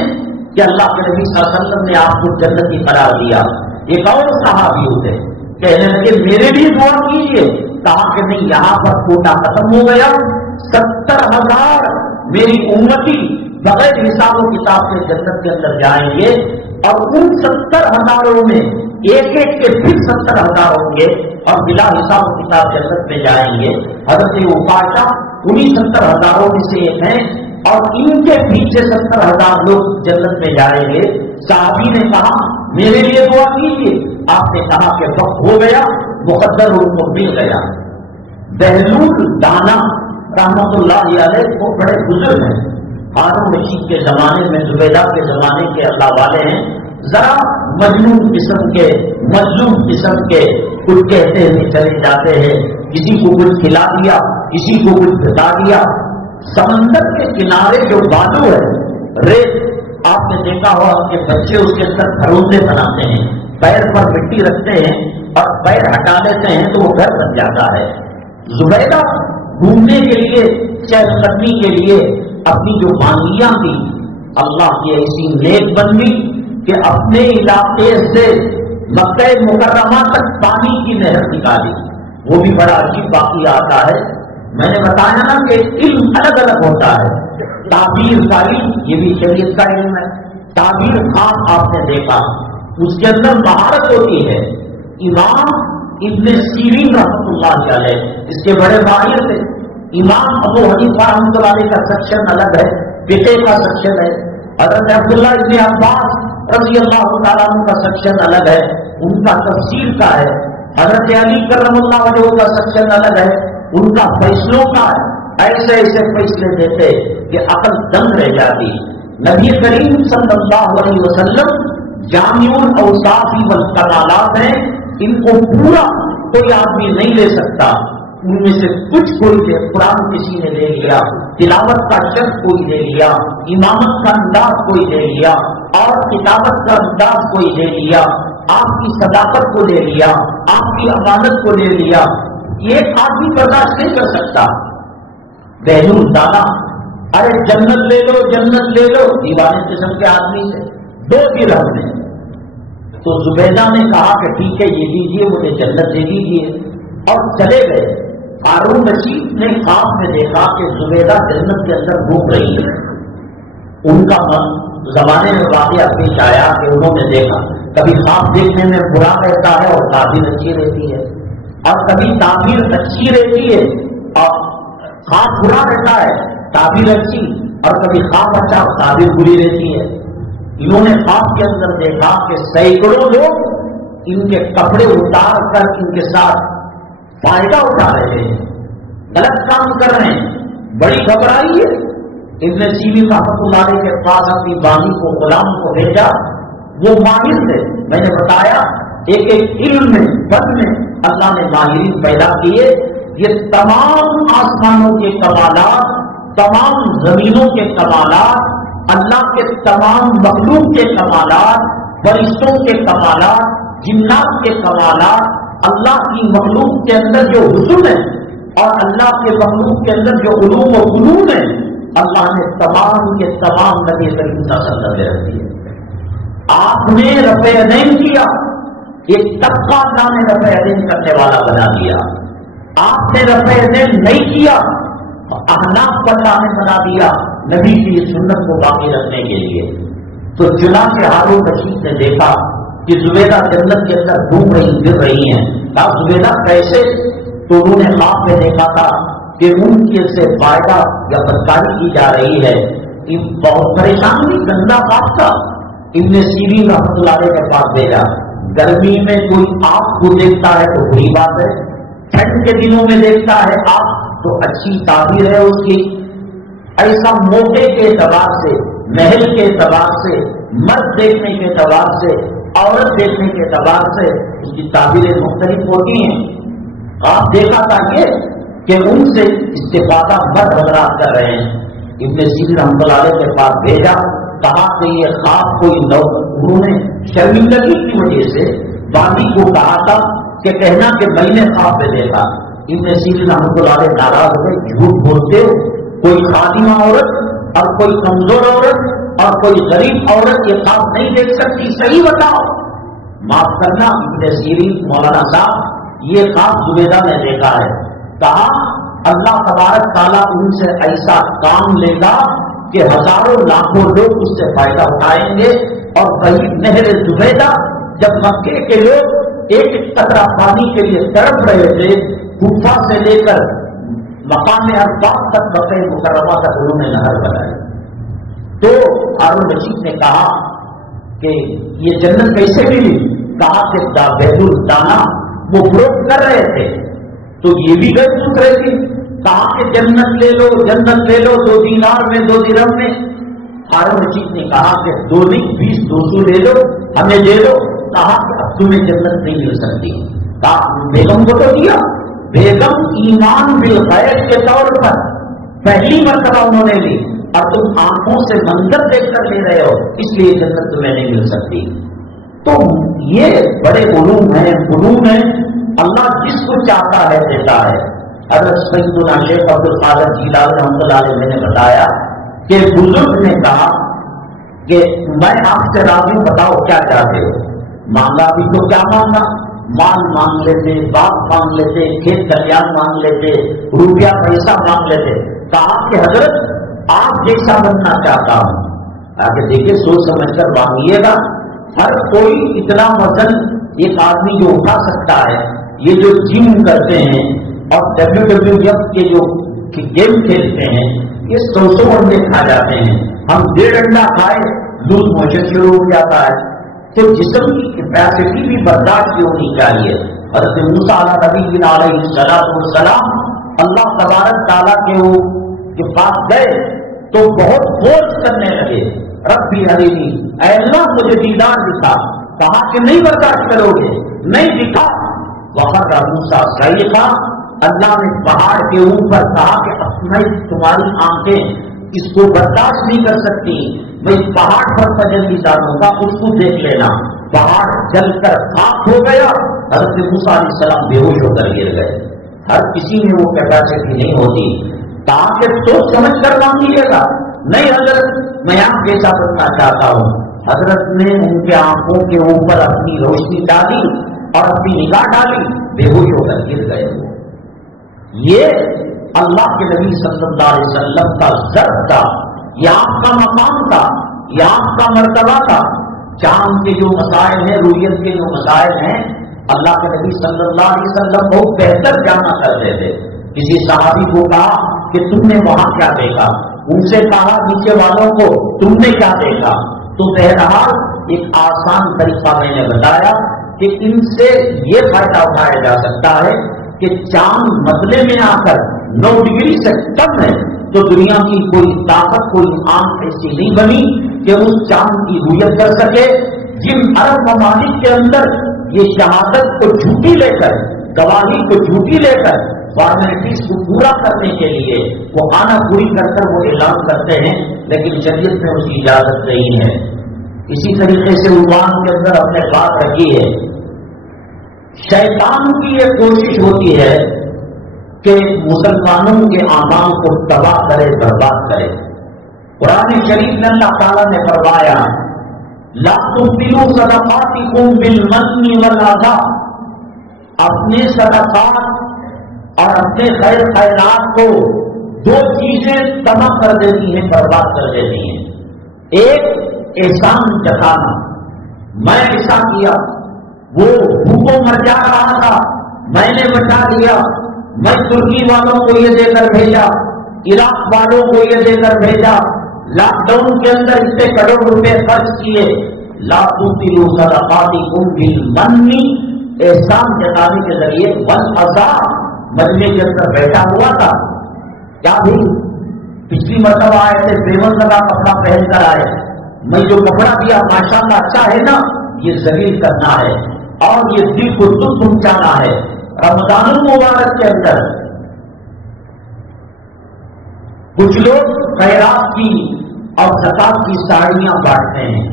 کہ اللہ کے نبی صلی اللہ علیہ وسلم نے آپ کو جنتی قرار دیا۔ ایک اور صحابی ہوتے کہنے لگے میرے لیے دعا کیجیے، کہا کہ نہیں، یہاں پر کوٹا ختم ہو گیا، 70,000 میری امتی بغیر حساب و کتاب کے جنت کے اندر جائیں گے، اور ان 70,000 میں ایک ایک کے پھر 70,000 ہوں گے اور بلا حساب و کتاب جنت میں جائیں گے۔ حضرت وقاشہ انہیں 70,000 میں سے ایک ہیں اور ان کے پیچھے 70,000 لوگ جنت میں جائیں گے۔ صحابی نے کہا میرے لیے دعا کیجیے، آپ نے کہا کہ وقت ہو گیا، مقدر ان کو مل گیا۔ بہلول دانا رحمۃ اللہ علیہ وہ بڑے بزرگ ہیں، ہارون رشید کے زمانے میں، زبیدہ کے زمانے کے اللہ والے ہیں، ذرا مجنون قسم کے، مظلوم قسم کے کچھ کہتے ہوئے چلے جاتے ہیں، کسی کو کچھ کھلا دیا، کسی کو کچھ بتا دیا۔ سمندر کے کنارے جو بالو ہے، ریت، آپ نے دیکھا ہوا ان کے بچے اس کے اندر گھروندے بناتے ہیں، پیر پر مٹی رکھتے ہیں اور پیر ہٹا لیتے ہیں تو وہ گھر بن جاتا ہے۔ زبیدہ گھومنے کے لیے، چہل قدمی کے لیے اپنی جو بانگیاں تھی، اللہ کی ایسی نیک بندی کہ اپنے علاقے سے مکہ مکرمہ تک پانی کی نہر نکالی۔ وہ بھی بڑا عجیب واقعہ آتا ہے۔ میں نے بتایا نا کہ علم الگ الگ ہوتا ہے۔ تعبیر کا علم یہ بھی شریعت کا علم ہے۔ تعبیر خواب آپ نے دیکھا، اس کے اندر مہارت ہوتی ہے۔ امام ابن سیرین رحمۃ اللہ علیہ اس کے بڑے ماہر تھے۔ امام ابو حنیفہ رحمۃ اللہ علیہ کا سیکشن الگ ہے، فقہ کا سیکشن ہے۔ حضرت عبداللہ ابن عباس رضی اللہ تعالیٰ عنہ کا سیکشن الگ ہے، ان کا تفسیر کا ہے۔ حضرت علی کرم اللہ وجہہ کا سیکشن الگ ہے، ان کا فیصلوں کا ہے۔ ایسے ایسے فیصلے دیتے کہ عقل دنگ رہ جاتی۔ نبی کریم صلی اللہ علیہ وسلم جامع الاوصاف والکمالات ہیں، ان کو پورا کوئی آدمی نہیں لے سکتا۔ ان میں سے کچھ کوئی قرآن کسی نے لے لیا، تلاوت کا شخص کوئی لے لیا، امامت کا انداز کوئی لے لیا، اور کتابت کا انداز کوئی لے لیا، آپ کی صداقت کو لے لیا، آپ کی امانت کو لے لیا، ایک آدمی برداشت نہیں کر سکتا۔ بہلول دانا، ارے جنت لے لو، جنت لے لو، دیوانے قسم کے آدمی سے دو درہم میں۔ تو زبیدہ نے کہا کہ ٹھیک ہے یہ دیجیے، مجھے جنت دے دیجیے، اور چلے گئے۔ ہارون رشید نے خواب میں دیکھا کہ زبیدہ جنت کے اندر گھوم رہی ہے، ان کا زمانے میں واقعہ پیش آیا کہ انہوں نے دیکھا کبھی خواب دیکھنے میں برا رہتا ہے اور تعبیر اچھی رہتی ہے، اور کبھی تعبیر اچھی رہتی ہے اور خواب برا رہتا ہے، تعبیر اچھی، اور کبھی خواب اچھا اور تعبیر بری رہتی ہے۔ انہوں نے خواب کے اندر دیکھا کہ سینکڑوں لوگ ان کے کپڑے اتار کر ان کے ساتھ فائدہ اٹھا رہے ہیں، غلط کام کر رہے ہیں، بڑی گھبرائی ہے۔ ابن سیرین رحمۃ اللہ علیہ کے پاس اپنی بانی کو، غلام کو بھیجا، وہ ماہر تھے، میں نے بتایا ایک ایک علم میں، فن میں اللہ نے ماہرین پیدا کیے۔ یہ تمام آسمانوں کے کمالات، تمام زمینوں کے کمالات، اللہ کے تمام مخلوق کے کمالات، فرشتوں کے کمالات، جنات کے کمالات، اللہ کی مخلوق کے اندر جو حسن ہے اور اللہ کے مخلوق کے اندر جو علوم و فنون ہے، اللہ نے تمام کے تمام نبی کریم صلی اللہ علیہ وسلم میں رکھ دیے۔ آپ نے رفع یدین کیا، ایک طبقہ اللہ نے رفع یدین کرنے والا بنا دیا۔ آپ نے رفع یدین نہیں کیا، احناف کو اللہ نے بنا دیا نبی کی سنت کو باقی رکھنے کے لیے۔ تو چنانچہ ہارون رشید نے دیکھا کہ زبیدہ جنت کے اندر ڈوب رہی، گر رہی ہیں، کہا زبیدہ کیسے؟ تو انہوں نے خواب میں دیکھا تھا کہ ان کے سے فائدہ یا بدکاری کی جا رہی ہے، بہت پریشان بھی، گندا خواب تھا۔ ابن سیرین رحمۃ اللہ علیہ کے پاس بھیجا۔ گرمی میں کوئی آگ کو دیکھتا ہے تو بری بات ہے، ٹھنڈ کے دنوں میں دیکھتا ہے آگ تو اچھی تعبیر ہے اس کی۔ ایسا موقع کے اعتبار سے، محل کے اعتبار سے، مرد دیکھنے کے اعتبار سے، عورت دیکھنے کے اعتبار سے اس کی تعبیریں مختلف ہوتی ہیں۔ آپ دیکھا تھا یہ کہ ان سے استفادہ مرد حضرات کر رہے ہیں۔ ابن سیرین رحمۃ اللہ علیہ کے پاس بھیجا، کہا کہ یہ خواب کوئی انہوں نے شرمندگی کی وجہ سے باندی کو کہا تھا کہ کہنا کہ میں نے خواب میں دیکھا۔ ابن سیرین رحمۃ اللہ علیہ ناراض ہوئے، جھوٹ بولتے ہو، کوئی خادمہ عورت اور کوئی کمزور عورت اور کوئی غریب عورت یہ خواب نہیں دیکھ سکتی، صحیح بتاؤ۔ معاف کرنا ابن سیرین مولانا صاحب، یہ خواب زبیدہ نے دیکھا ہے۔ کہا اللہ تبارک تعالیٰ ان سے ایسا کام لے گا کہ ہزاروں لاکھوں لوگ اس سے فائدہ اٹھائیں گے، اور وہی نہر زبیدہ جب مکے کے لوگ ایک قطرہ پانی کے لیے تڑپ رہے تھے، کوفہ سے لے کر مقام ارباب تک مکہ مکرمہ تک انہوں نے نہر بنائی۔ تو ہارون رشید نے کہا کہ یہ جنت کیسے ملی؟ کہا کہ بیت الدانا وہ فروخت کر رہے تھے تو یہ بھی گئے پوچھ رہے تھے، کہا کہ جنت لے لو، جنت لے لو، 2 دینار میں 2 درہم میں۔ ہارون رشید نے کہا کہ 2 نہیں 20 200 لے لو، ہمیں دے دو۔ کہا کہ اب تمہیں جنت نہیں مل سکتی۔ کہا بیگم کو تو دیا، بیگم ایمان بالغیب کے طور پر پہلی مرتبہ انہوں نے لی، اور تم آنکھوں سے منظر دیکھ کر لے رہے ہو، اس لیے جنت تمہیں نہیں مل سکتی۔ تو یہ بڑے علوم ہیں، علوم ہیں، اللہ جس کو چاہتا ہے دیتا ہے۔ حضرت سیدنا شیخ عبد القادر جیلانی رحمۃ اللہ علیہ نے بتایا کہ بزرگ نے کہا کہ میں آپ سے راضی ہوں، بتاؤ کیا چاہتے ہو؟ مانگا بھی تو کیا مانگا، مال مانگ لیتے، باغ مانگ لیتے، کھیت کلیان مانگ لیتے، روپیہ پیسہ مانگ لیتے۔ کہا کہ حضرت آپ جیسا بننا چاہتا ہوں۔ آگے دیکھیے سوچ سمجھ کر مانگیے گا۔ ہر کوئی اتنا وزن ایک آدمی جو اٹھا سکتا ہے، یہ جو جم کرتے ہیں اور WWF کے جو گیم کھیلتے ہیں، یہ 100 انڈے کھا جاتے ہیں، ہم 1.5 انڈا کھائے لوز موشن شروع ہو جاتا ہے۔ تو جسم کی کیپیسٹی بھی برداشت کی ہونی چاہیے۔ حضرت موسیٰ علیہ السلام اللہ تبارک تعالیٰ کے پاس گئے تو بہت فورس کرنے لگے، ربی ارینی، اے اللہ مجھے دیدار دکھا۔ کہا کہ نہیں برداشت کرو گے، نہیں دکھا۔ وقت موسیٰ صیحا، اللہ نے پہاڑ کے اوپر کہا کہ اب میں تمہاری آنکھیں اس کو برداشت نہیں کر سکتی، میں اس پہاڑ پر تجلی ڈالوں گا، اس کو دیکھ لینا۔ پہاڑ جل کر خاک ہو گیا، حضرت موسیٰ علیہ السلام بے ہوش ہو کر گر گئے۔ ہر کسی میں وہ کیپیسٹی نہیں ہوتی، تاکہ سوچ سمجھ کر مانگیے گا۔ نہیں حضرت میں آپ جیسا بننا چاہتا ہوں۔ حضرت نے ان کے آنکھوں کے اوپر اپنی روشنی ڈالی اور اپنی نگاہ ڈالی، بے ہوش ہو کر گر گئے۔ یہ اللہ کے نبی صلی اللہ علیہ وسلم کا ضرب تھا یہ آپ کا مقام تھا، یہ آپ کا مرتبہ تھا۔ چاند کے جو مسائل ہیں، رویت کے جو مسائل ہیں، اللہ کے نبی صلی اللہ علیہ وسلم بہت بہتر جانا کرتے تھے۔ کسی صحابی کو کہا کہ تم نے وہاں کیا دیکھا، ان سے کہا نیچے والوں کو تم نے کیا دیکھا۔ تو بہرحال ایک آسان طریقہ میں نے بتایا کہ ان سے یہ فائدہ اٹھایا جا سکتا ہے کہ چاند مسئلے میں آ کر 9 ڈگری سے کم ہے تو دنیا کی کوئی طاقت، کوئی آنکھ ایسی نہیں بنی کہ اس چاند کی رویت کر سکے۔ جن عرب ممالک کے اندر یہ شہادت کو جھوٹی لے کر، گواہی کو جھوٹی لے کر، فارمیلٹیز کو پورا کرنے کے لیے وہ آنا پوری کر کر وہ اعلان کرتے ہیں، لیکن شریعت میں اس کی اجازت نہیں ہے۔ اسی طریقے سے عنوان کے اندر ہم نے بات رکھی ہے، شیطان کی یہ کوشش ہوتی ہے کہ مسلمانوں کے اعمال کو تباہ کرے، برباد کرے۔ قرآن شریف میں اللہ تعالیٰ نے فرمایا لا تبطلوا صدقاتکم بالمن والأذى، اپنے صدقات اور اپنے خیر خیرات کو 2 چیزیں تباہ کر دیتی ہیں، برباد کر دیتی ہیں۔ ایک احسان جتانا، میں ایسا کیا، وہ بھوکوں مر جا رہا تھا، میں نے بچا دیا، میں ترکی والوں کو یہ دے کر بھیجا، عراق والوں کو یہ دے کر بھیجا، لاک ڈاؤن کے اندر اتنے کروڑ روپے خرچ کیے۔ لا تبطلوا صدقاتکم بالمن، احسان جتانے کے ذریعے، والأذى، مجمع کے اندر بیٹھا ہوا تھا، کیا بھی پچھلی مرتبہ آئے تھے پیون لگا کپڑا پہن کر آئے، میں جو کپڑا دیا ماشاءاللہ اچھا ہے نا، یہ ذلیل کرنا ہے اور یہ دل کو دکھ پہنچانا ہے۔ رمضان المبارک کے اندر کچھ لوگ خیرات کی اور زکات کی ساڑیاں بانٹتے ہیں،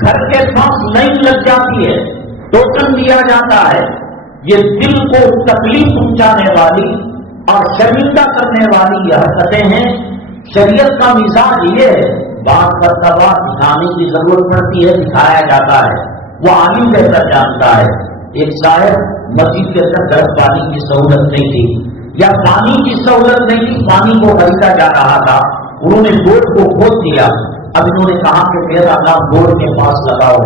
گھر کے پاس لائن لگ جاتی ہے، ٹوکن دیا جاتا ہے۔ یہ دل کو تکلیف پہنچانے والی اور شرمندہ کرنے والی یہ حرکتیں ہیں۔ شریعت کا مزاج یہ ہے، بات مرتبہ دکھانے کی ضرورت پڑتی ہے، دکھایا جاتا ہے، وہ عالم بہتر جانتا ہے۔ ایک شاعر مسجد کے اندر گرم پانی کی سہولت نہیں تھی یا پانی کی سہولت نہیں تھی، پانی کو خریدا جا رہا تھا، انہوں نے بورڈ کو کھود دیا۔ اب انہوں نے کہا کہ میرا نام بورڈ کے پاس لگاؤ،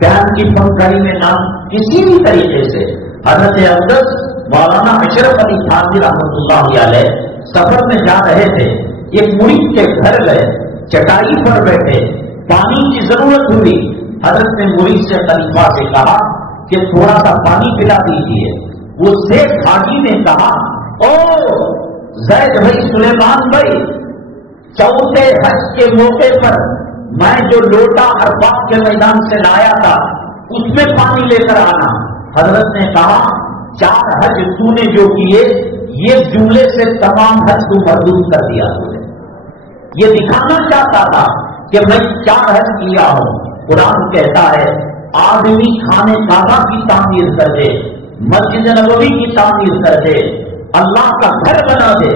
فین کی پنکھڑی میں نام، کسی بھی طریقے سے حضرت اقدس مولانا اشرف علی تھانوی رحمۃ اللہ علیہ سفر میں جا رہے تھے، ایک مرید کے گھر گئے، چٹائی پر بیٹھے، پانی کی ضرورت ہوئی، حضرت نے مرید سے خلیفہ سے کہا کہ تھوڑا سا پانی پلا دیجیے۔ وہ شیخ حاجی نے کہا او زید بھائی، سلیمان بھائی، چوتھے حج کے موقع پر میں جو لوٹا عرفات کے میدان سے لایا تھا اس میں پانی لے کر آنا۔ حضرت نے کہا 4 حج تو نے جو کیے، یہ جملے سے تمام حج کو مردود کر دیا تو نے۔ یہ دکھانا چاہتا تھا کہ میں 4 حج کیا ہوں۔ قرآن کہتا ہے آدمی خانے کعبہ کی تعمیر کر دے، مسجد نبوی کی تعمیر کر دے، اللہ کا گھر بنا دے،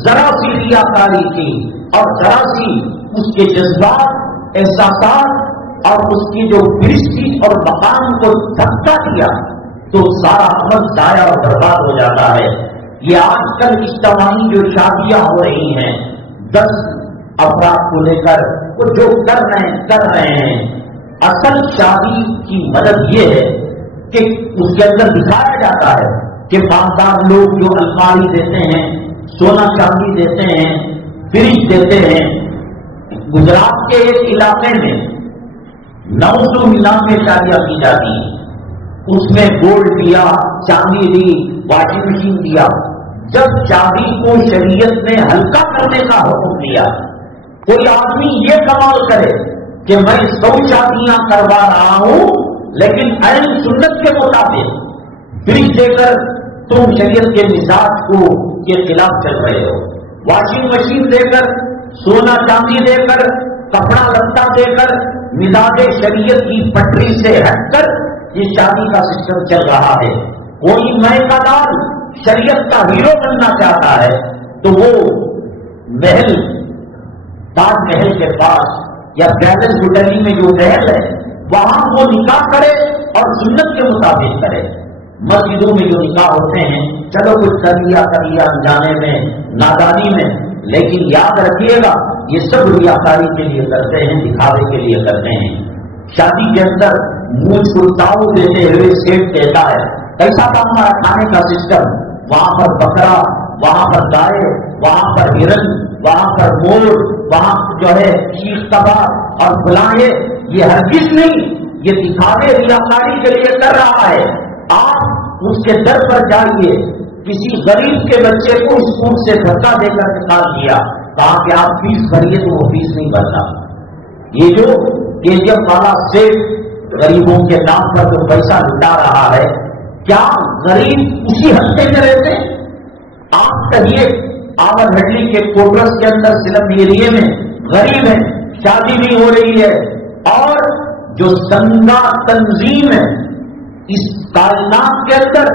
ذرا سی ریاکاری کی اور ذرا سی اس کے جذبات، احساسات اور اس کی جو درستی اور مقام کو دھکا دیا تو سارا عمل ضائع اور برباد ہو جاتا ہے۔ یہ آج کل اجتماعی جو شادیاں ہو رہی ہیں 10 افراد کو لے کر وہ جو کر رہے ہیں، اصل شادی کی مدد یہ ہے کہ اس کے اندر دکھایا جاتا ہے کہ مالدار لوگ جو الماری دیتے ہیں، سونا چاندی دیتے ہیں، فریج دیتے ہیں۔ گجرات کے ایک علاقے میں 999 شادیاں کی جاتی ہیں، اس میں گولڈ دیا، چاندی دی، واشنگ مشین دیا۔ جب شادی کو شریعت نے ہلکا کرنے کا حکم دیا، کوئی آدمی یہ کمال کرے کہ میں 100 شادیاں کروا رہا ہوں لیکن عین سنت کے مطابق، فریج دے کر تم شریعت کے مزاج کو کے خلاف چل رہے ہو، واشنگ مشین دے کر، سونا چاندی دے کر، کپڑا لتا دے کر، مزاج شریعت کی پٹری سے ہٹ کر یہ شادی کا سسٹم چل رہا ہے۔ کوئی مہکا دار شریعت کا ہیرو بننا چاہتا ہے تو وہ محل، تاج محل کے پاس یا پیلس ہوٹل میں جو محل ہے وہاں وہ نکاح کرے اور سنت کے مطابق کرے۔ مسجدوں میں جو نکاح ہوتے ہیں، چلو کچھ کر لیا انجانے میں، نادانی میں، لیکن یاد رکھیے گا یہ سب ریاکاری کے لیے کرتے ہیں، دکھاوے کے لیے کرتے ہیں۔ شادی کے اندر مونچھ کو تاؤ دیتے ہوئے سیٹ کہتا ہے کیسا تھا ہمارا کھانے کا سسٹم، وہاں پر بکرا، وہاں پر گائے، وہاں پر ہرن، وہاں پر مور، وہاں جو ہے شیخ تبار اور فلاں، یہ ہرگز نہیں، یہ دکھاوے ریاکاری کے لیے کر رہا ہے۔ آپ اس کے در پر جائیے، کسی غریب کے بچے کو اسکول سے دھکا دے کر نکال دیا، کہا کہ آپ فیس بھریے، تو وہ فیس نہیں بھرتا۔ یہ جو KGF والا سیٹ غریبوں کے نام پر جو پیسہ لٹا رہا ہے، کیا غریب اسی ہفتے میں رہتے؟ آپ کہیے آور ہڈلی کے کوٹرس کے اندر سلم ایریے میں غریب ہیں، شادی بھی ہو رہی ہے، اور جو سنگا تنظیم ہے اس کائنات کے اندر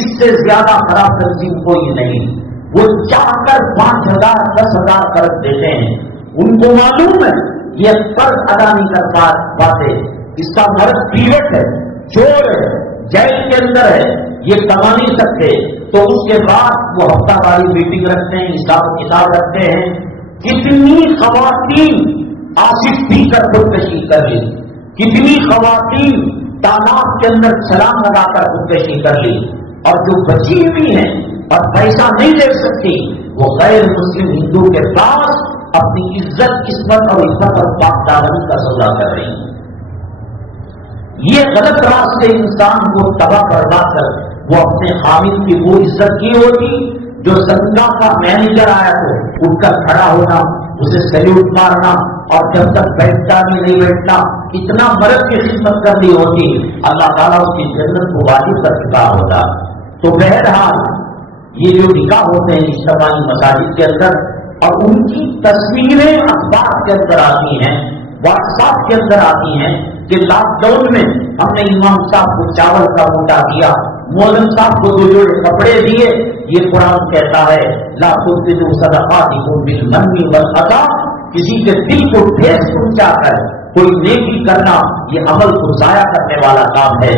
اس سے زیادہ خراب تنظیم کوئی نہیں، وہ چاہ کر 5,000 10,000 قرض دیتے ہیں، ان کو معلوم ہے یہ قرض ادا نہیں کر پاتے، اس کا مرض پیوٹ ہے، چور ہے، جیل کے اندر ہے، یہ کما نہیں سکتے، تو اس کے بعد وہ ہفتہ واری میٹنگ رکھتے ہیں، حساب کتاب رکھتے ہیں۔ کتنی خواتین آصف پی کر خودکشی کر لی، کتنی خواتین تالاب کے اندر چھلانگ لگا کر خودکشی کر لی، اور جو بچی ہوئی ہیں اور پیسہ نہیں دے سکتی وہ غیر مسلم ہندو کے پاس اپنی عزت، قسمت اور عزت اور پاک دامنی کا سودا کر رہی ہیں۔ یہ غلط راستے انسان کو تباہ برباد کر وہ اپنے حامد کی وہ عزت کی ہوتی جو سنگا کا مینیجر آیا تو اٹھ کر کھڑا ہونا، اسے سیلوٹ مارنا، اور جب تک بیٹھتا بھی نہیں بیٹھنا، اتنا مرد کی خدمت کرنی ہوتی، اللہ تعالیٰ اس کی جنت کو واجب کر چکا ہوتا۔ تو بہرحال یہ جو نکاح ہوتے ہیں اجتماعی مساجد کے اندر، اور ان کی تصویریں اخبار کے اندر آتی ہیں، واٹس ایپ کے اندر آتی ہیں کہ لاک ڈاؤن میں ہم نے امام صاحب کو چاول کا موٹا دیا، مولن صاحب کو 2 جوڑے کپڑے دیے۔ یہ قرآن کہتا ہے لا تبطلوا صدقاتکم بالمن والعطا، کسی کے دل کو ٹھیس پہنچا کر کوئی نیکی کرنا یہ عمل کو ضائع کرنے والا کام ہے۔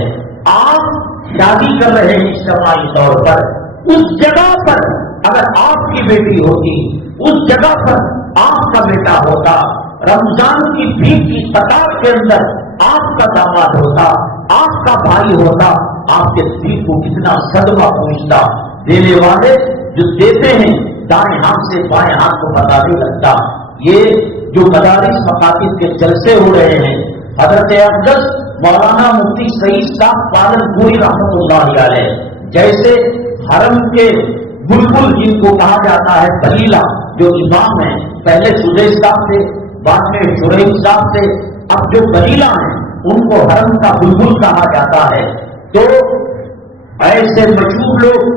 آپ شادی کر رہے ہیں اجتماعی طور پر، اس جگہ پر اگر آپ کی بیٹی ہوتی، اس جگہ پر آپ کا بیٹا ہوتا، رمضان کی بھیک کی قطار کے اندر آپ کا داماد ہوتا، آپ کا بھائی ہوتا، آپ کے دل کو کتنا صدمہ پہنچتا۔ دینے والے جو دیتے ہیں دائیں ہاتھ سے بائیں ہاتھ کو پتہ نہیں لگتا۔ یہ جو مدارس مکاتب کے جلسے ہو رہے ہیں، حضرت اقدس مولانا مفتی سعید صاحب پالن پوری رحمت اللہ علیہ جیسے حرم کے بلبل جن کو کہا جاتا ہے بلیلا، جو امام ہیں، پہلے سدیش صاحب سے، بعد میں شریف صاحب سے، اب جو بلیلا ہیں ان کو حرم کا بلبل کہا جاتا ہے۔ تو ایسے مشہور لوگ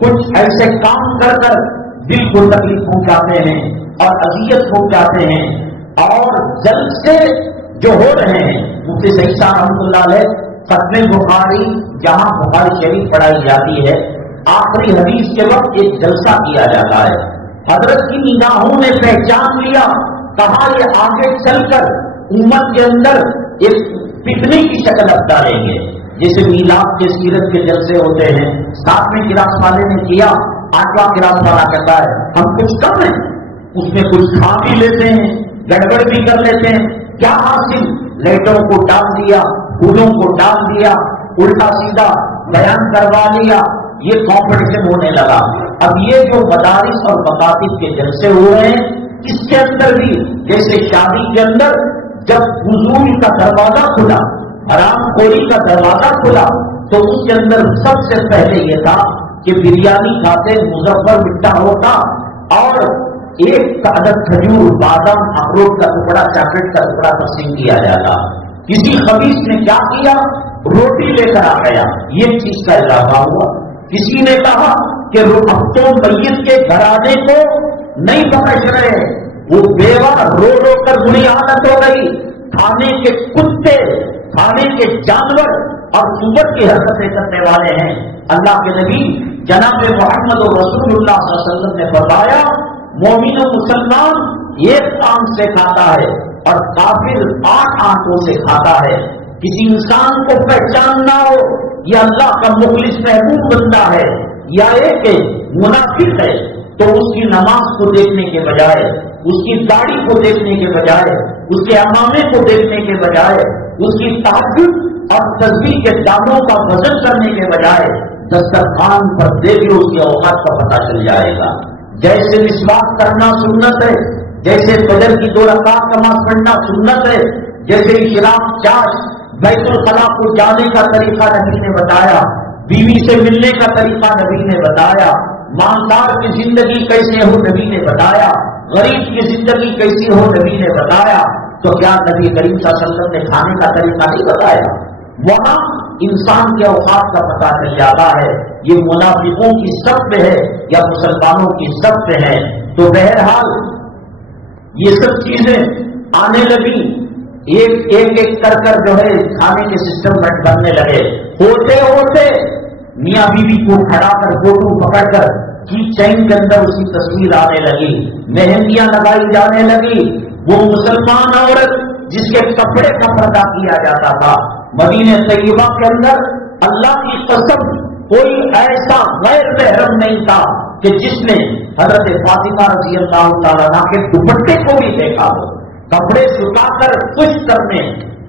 کچھ ایسے کام کر کر دل کو تکلیف پہنچاتے ہیں اور اذیت پہنچاتے ہیں، اور جلسے جو ہو رہے ہیں مفتی سعید صاحب رحمۃ اللہ علیہ ختم بخاری جہاں بخاری شریف پڑھائی جاتی ہے، آخری حدیث کے وقت ایک جلسہ کیا جاتا ہے۔ حضرت کی نگاہوں نے پہچان لیا، کہا یہ آگے چل کر امت کے اندر ایک فتنے کی شکل اختاریں گے، جیسے میلاد کے سیرت کے جلسے ہوتے ہیں، 7ویں کلاس والے نے کیا، 8واں کلاس والا کہتا ہے ہم کچھ کم ہیں، اس میں کچھ کھا بھی لیتے ہیں، گڑبڑ بھی کر لیتے ہیں، کیا حاصل؟ لائٹوں کو ڈال دیا، پھولوں کو ڈال دیا، الٹا سیدھا بیان کروا لیا، یہ کمپٹیشن ہونے لگا۔ اب یہ جو مدارس اور مکاتب کے جلسے ہو رہے ہیں، اس کے اندر بھی جیسے شادی کے اندر جب فضول کا دروازہ کھلا، حرام خوری کا دروازہ کھلا، تو اس کے اندر سب سے پہلے یہ تھا کہ بریانی کھاتے مظفر مٹھا ہوتا، اور ایک عدد کھجور، بادام، اخروٹ کا ٹکڑا، چاکلیٹ کا ٹکڑا تقسیم کیا جاتا۔ کسی خبیث نے کیا کیا؟ روٹی لے کر آ گیا، یہ چیز کا اضافہ ہوا۔ کسی نے کہا کہ اب تو میت کے گھرانے کو نہیں بخش رہے، وہ بیوہ رو رو کر بری حالت ہو گئی، تھانے کے کتے، تھانے کے جانور اور سور کی حرکتیں کرنے والے ہیں۔ اللہ کے نبی جناب محمد رسول اللہ صلی اللہ علیہ وسلم نے بتایا مومن و مسلمان ایک آنکھ سے کھاتا ہے اور کافر 8 آنکھوں سے کھاتا ہے۔ کسی انسان کو پہچاننا ہو یہ اللہ کا مخلص محبوب بندہ ہے یا ایک منافق ہے، تو اس کی نماز کو دیکھنے کے بجائے، اس کی داڑھی کو دیکھنے کے بجائے، اس کے امامے کو دیکھنے کے بجائے، اس کی تہجد اور تسبیح کے دانوں کا وزن کرنے کے بجائے دسترخوان پر دیکھ لو، اس کی اوقات کا پتہ چل جائے گا۔ جیسے مسواک کرنا سنت ہے، جیسے فجر کی 2 رکعت نماز پڑھنا سنت ہے، جیسے اشراق چاش بیت الخلاء کو جانے کا طریقہ نبی نے بتایا، بیوی سے ملنے کا طریقہ نبی نے بتایا، مالدار کی زندگی کیسے ہو نبی نے بتایا، غریب کی زندگی کیسی ہو نبی نے بتایا، تو کیا نبی کریم صلی اللہ علیہ وسلم نے کھانے کا طریقہ نہیں بتایا؟ وہاں انسان کے اوقات کا پتہ چل جاتا ہے۔ یہ منافقوں کی صف میں ہے یا مسلمانوں کی صف میں ہے؟ تو بہرحال یہ سب چیزیں آنے لگی، ایک کر جو ہے کھانے کے سسٹم بننے لگے۔ ہوتے ہوتے میاں بیوی کو کھڑا کر فوٹو پکڑ کر کی چین کے اندر اس کی تصویر آنے لگی، مہندیاں لگائی جانے لگی۔ وہ مسلمان عورت جس کے کپڑے کا پردہ کیا جاتا تھا، مدینہ طیبہ کے اندر اللہ کی قسم کوئی ایسا غیر محرم نہیں تھا کہ جس نے حضرت فاطمہ رضی اللہ تعالیٰ عنہا کے دوپٹے کو بھی دیکھا ہو۔ کپڑے سکھا کر خشک کرنے،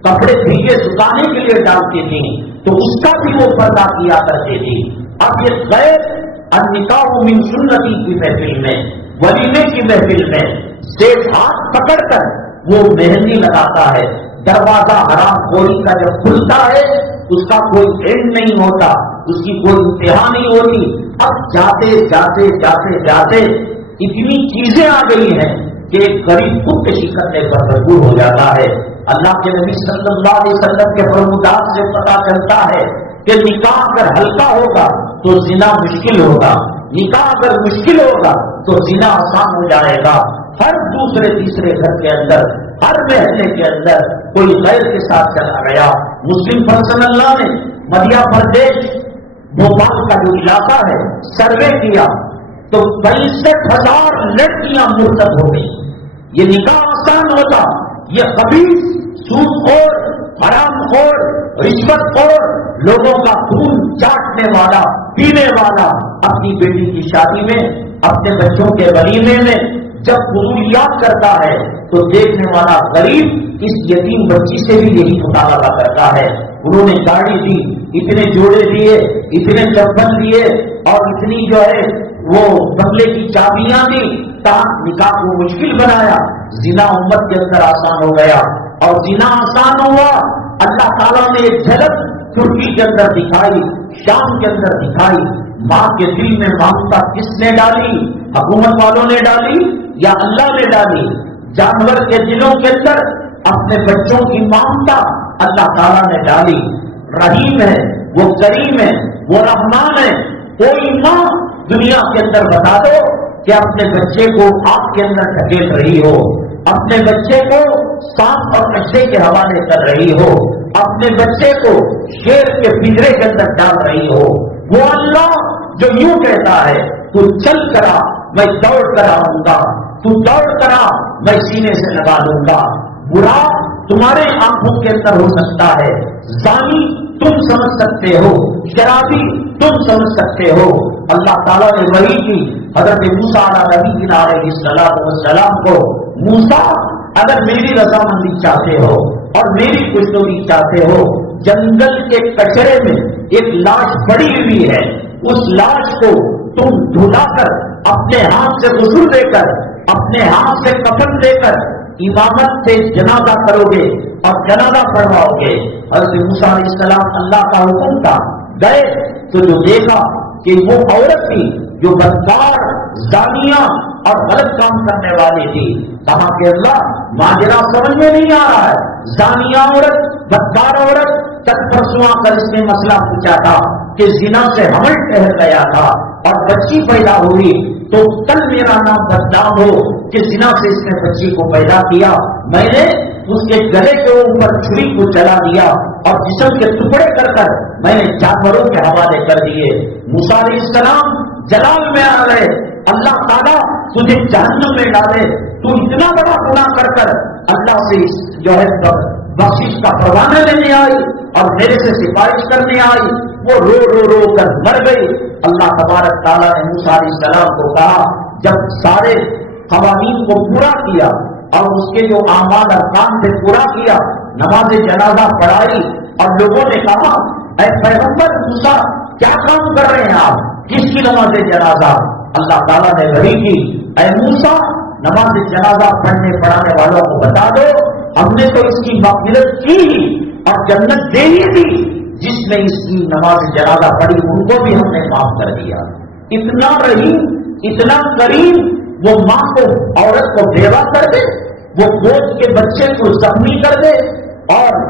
کپڑے بھیگے سکھانے کے لیے ڈالتی تھی تو اس کا بھی وہ پردہ کیا کرتی تھی۔ اب یہ غیر النکاح من سنتی کی محفل میں، ولیمے کی محفل میں سیف ہاتھ پکڑ کر وہ مہندی لگاتا ہے۔ دروازہ حرام خوری کا جب کھلتا ہے اس کا کوئی اینڈ نہیں ہوتا، اس کی کوئی انتہا نہیں ہوتی۔ اب جاتے جاتے جاتے جاتے اتنی چیزیں آ گئی ہیں کہ ایک غریب خودکشی کرنے پر مجبور ہو جاتا ہے۔ اللہ کے نبی صلی اللہ علیہ وسلم کے فرمودات سے پتہ چلتا ہے کہ نکاح اگر ہلکا ہوگا تو زنا مشکل ہوگا، نکاح اگر مشکل ہوگا تو زنا آسان ہو جائے گا۔ ہر دوسرے تیسرے گھر کے اندر، ہر محلے کے اندر کوئی غیر کے ساتھ چلا گیا۔ مسلم پرسنل اللہ نے مدھیہ پردیش بھوپال کا جو علاقہ ہے سروے کیا تو 65,000 لڑکیاں مرتد ہو گئی۔ یہ نکاح آسان ہوتا، یہ خبیث، سود خور، حرام خور، رشوت خور، لوگوں کا خون چاٹنے والا، پینے والا اپنی بیٹی کی شادی میں، اپنے بچوں کے ولیمے میں جب فضولیات کرتا ہے تو دیکھنے والا غریب اس یتیم بچی سے بھی یہی مطالبہ کرتا ہے۔ انہوں نے گاڑی دی، اتنے جوڑے دیے، اتنے چپل دیے اور اتنی جو ہے وہ بنگلے کی چابیاں دی، تاکہ نکاح کو مشکل بنایا۔ زنا امت کے اندر آسان ہو گیا، اور زنا آسان ہوا۔ اللہ تعالیٰ نے ایک جھلک ترکی کے اندر دکھائی، شام کے اندر دکھائی۔ ماں کے دل میں ممتا کس نے ڈالی؟ حکومت والوں نے ڈالی یا اللہ نے ڈالی؟ جانور کے دلوں کے اندر اپنے بچوں کی ممتا اللہ تعالیٰ نے ڈالی۔ رحیم ہے، وہ کریم ہے، وہ رحمان ہے۔ کوئی ماں دنیا کے اندر بتا دو کہ اپنے بچے کو آگ کے اندر ڈھکیل رہی ہو، اپنے بچے کو سانپ اور نشے کے حوالے کر رہی ہو، اپنے بچے کو شیر کے پنجرے کے اندر ڈال رہی ہو، وہ اللہ جو یوں کہتا ہے تو چل کرا میں دوڑ کر آؤں گا، تو دوڑ کرا میں سینے سے لگا لوں گا۔ برا تمہارے آنکھوں کے اندر ہو سکتا ہے، زانی تم سمجھ سکتے ہو، شرابی تم سمجھ سکتے ہو۔ اللہ تعالیٰ نے وحی کی حضرت موسیٰ علیہ السلام کو، موسیٰ اگر میری رضامندی چاہتے ہو اور میری خوشنودی چاہتے ہو، جنگل کے کچرے میں ایک لاش پڑی ہوئی ہے، اس لاش کو تم دھلا کر اپنے ہاتھ سے غسل دے کر، اپنے ہاتھ سے کفن دے کر امامت سے جنازہ کرو گے اور جنازہ پڑھواؤ گے۔ حضرت موسیٰ علیہ السلام اللہ کا حکم تھا، گئے تو جو دیکھا کہ وہ عورت تھی جو بدکار، زانیہ اور غلط کام کرنے والی تھی۔ کہا کہ اللہ ماجرا سمجھ میں نہیں آ رہا ہے، زانیہ عورت، بدکار عورت، تک پرسوں آ کر اس نے مسئلہ پوچھا تھا کہ زنا سے حمل ٹھہر گیا تھا اور بچی پیدا ہوئی، تو کل میرا نام بدنام ہو کہ زنا سے اس نے بچی کو پیدا کیا۔ میں نے اس کے گلے کے اوپر چھری کو چلا دیا اور جسم کے ٹکڑے کر کر میں نے جانوروں کے حوالے کر دیے۔ موسیٰ علیہ السلام جلال میں آ گئے، اللہ تعالیٰ تجھے جہنم میں ڈالے، تو اتنا بڑا گناہ کر کر اللہ سے جو ہے بخشش کا پروانہ لینے آئی اور میرے سے سفارش کرنے آئی۔ وہ رو رو رو کر مر گئی۔ اللہ تبارک تعالیٰ نے موسیٰ علیہ السلام کو کہا جب سارے قوانین کو پورا کیا اور اس کے جو اعمال ارکان سے پورا کیا، نماز جنازہ پڑھائی اور لوگوں نے کہا اے پیغمبر موسیٰ کیا کام کر رہے ہیں آپ، کس کی نماز جنازہ؟ اللہ تعالیٰ نے وحی کی اے موسیٰ نماز جنازہ پڑھنے پڑھانے والوں کو بتا دو ہم نے تو اس کی مغفرت کی اور جنت دے ہی دی، جس نے اس کی نماز جنازہ پڑھی ان کو بھی ہم نے معاف کر دیا۔ اتنا رحیم اتنا کریم، وہ ماں کو عورت کو بیوہ کر دے، وہ گود کے بچے کو زخمی کر دے اور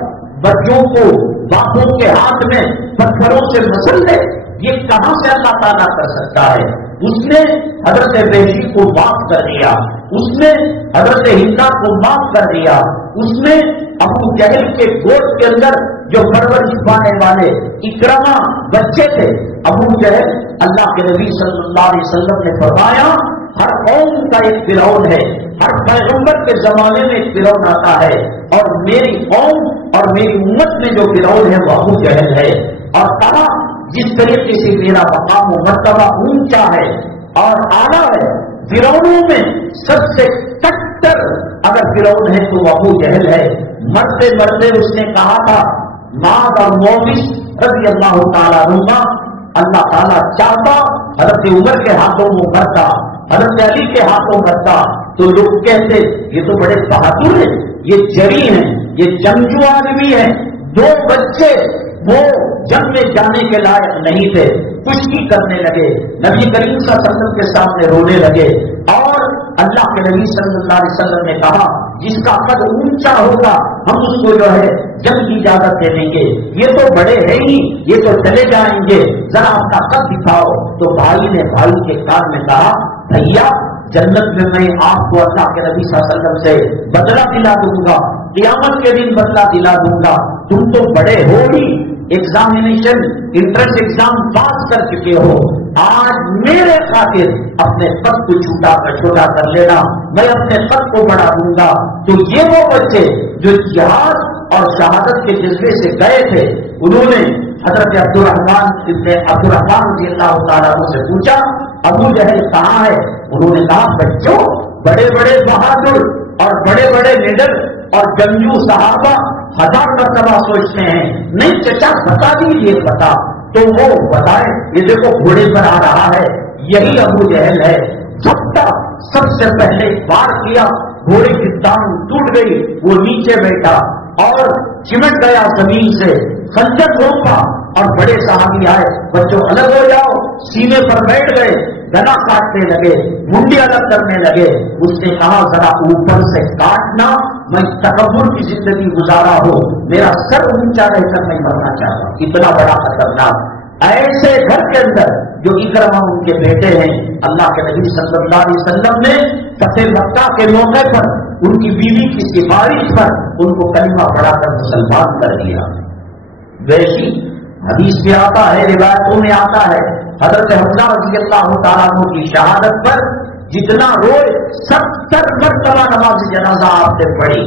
بچوں کو باپوں کے ہاتھ میں پتھروں سے مسل دے، یہ کہاں سے اللہ تعالیٰ کر سکتا ہے؟ اس نے حضرت وحشی کو معاف کر دیا، اس نے حضرت ہندا کو معاف کر دیا، اس نے ابو جہل کے گود کے اندر جو پرورش پانے والے اکرما بچے تھے ابو جہل، اللہ کے نبی صلی اللہ علیہ وسلم نے فرمایا ہر قوم کا ایک فرعون ہے، ہر پیغمبر کے زمانے میں ایک فرعون آتا ہے اور میری قوم اور میری امت میں جو فرعون ہے وہ ابو جہل ہے۔ اور کہا جس طریقے سے میرا مقام و مرتبہ اونچا ہے اور اعلیٰ ہے، فرعونوں میں سب سے کٹر اگر فرعون ہے تو وہ ابو جہل ہے۔ مرتے مرتے اس نے کہا تھا ماں اور مومس رضی اللہ تعالیٰ عنہ، اللہ تعالیٰ چاہتا حضرت عمر کے ہاتھوں میں مرتا، حضرت علی کے ہاتھوں مرتا تو لوگ کہتے یہ تو بڑے بہادر ہیں، یہ جری ہیں، یہ جنگجو آدمی ہیں۔ دو بچے وہ جنگ میں جانے کے لائق نہیں تھے، کشتی کرنے لگے، نبی کریم صلی اللہ علیہ وسلم کے سامنے رونے لگے اور اللہ کے نبی صلی اللہ علیہ وسلم نے کہا جس کا قد اونچا ہوگا ہم اس کو جو ہے جنگ کی اجازت دے دیں گے، یہ تو بڑے ہیں ہی، یہ تو چلے جائیں گے، ذرا آپ کا قد دکھاؤ۔ تو بھائی نے بھائی کے کان میں کہا بھیا جنت میں میں آپ کو اللہ کے نبی صلی اللہ علیہ وسلم سے بدلہ دلا دوں گا، قیامت کے دن بدلہ دلا دوں گا، تم تو بڑے ہو ہی، ایگزامینیشن انٹرنس ایگزام پاس کر چکے ہو، آج میرے خاطر اپنے قد کو چھوٹا کر لینا، میں اپنے قد کو بڑھا دوں گا۔ تو یہ وہ بچے جو جہاد اور شہادت کے جذبے سے گئے تھے، انہوں نے حضرت عبد الرحمان رضی اللہ تعالیٰ عنہ سے پوچھا ابو جہل کہاں ہے؟ انہوں نے کہا بچوں بڑے بڑے بہادر اور بڑے بڑے لیڈر اور جنگجو صحابہ 1000 مرتبہ سوچتے ہیں نہیں چچا بتا دیجیے بتا، تو وہ بتائے یہ دیکھو گھوڑے پر آ رہا ہے، یہی ابو جہل ہے۔ جھپٹا سب سے پہلے وار کیا، گھوڑے کی ٹانگ ٹوٹ گئی، وہ نیچے بیٹھا اور چمٹ گیا زمین سے، خنجر روکا اور بڑے صحابی آئے بچوں الگ ہو جاؤ، سینے پر بیٹھ گئے، گلا کاٹنے لگے، منڈی الگ کرنے لگے۔ اس نے کہا ذرا اوپر سے کاٹنا، میں تکبر کی زندگی گزارا ہوں، میرا سر اونچا رہ کر نہیں مرنا چاہتا، اتنا بڑا خطرناک۔ ایسے گھر کے اندر جو اکرما ان کے بیٹے ہیں، اللہ کے نبی صلی اللہ علیہ وسلم نے فتح مکہ کے موقع پر ان کی بیوی کی سفارش پر ان کو کلمہ پڑھا کر مسلمان کر دیا۔ ویسی حدیث میں آتا ہے، روایتوں میں آتا ہے، حضرت حمزہ رضی اللہ تعالیٰ عنہ کی شہادت پر جتنا روئے 70 مرتبہ نماز جنازہ آپ نے پڑھی،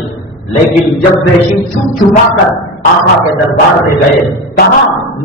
لیکن جب ویسی چھپ چھپا کر آقا کے دربار میں گئے، کہا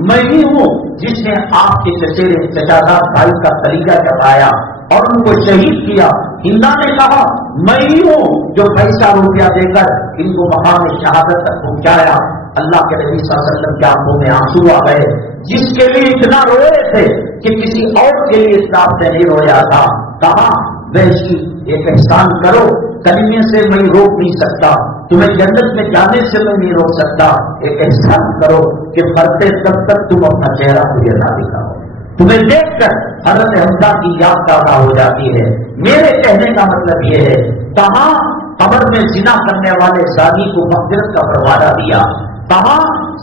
میں ہی ہوں جس نے آپ کے چچازاد بھائی کا کلیجہ چبایا اور ان کو شہید کیا۔ ہندا نے کہا میں ہی ہوں جو پیسہ روپیہ دے کر ان کو مقام شہادت تک پہنچایا۔ اللہ کے نبی صلی اللہ علیہ وسلم کے آنکھوں میں آنسو آ گئے، جس کے لیے اتنا روئے تھے کہ کسی اور کے لیے اتنا آپ نے نہیں رویا تھا۔ کہا ویسی ایک احسان کرو، کلمے سے میں روک نہیں سکتا، تمہیں جنت میں جانے سے میں نہیں روک سکتا، ایک احسان کرو کہ مرتے تب تک تم اپنا چہرہ مجھے نہ دکھاؤ۔ تمہیں دیکھ کر حضرت حمزہ کی یاد تازہ ہو جاتی ہے۔ میرے کہنے کا مطلب یہ ہے، کہاں قبر میں زنا کرنے والے زانی کو مغفرت کا پروانہ دیا، کہاں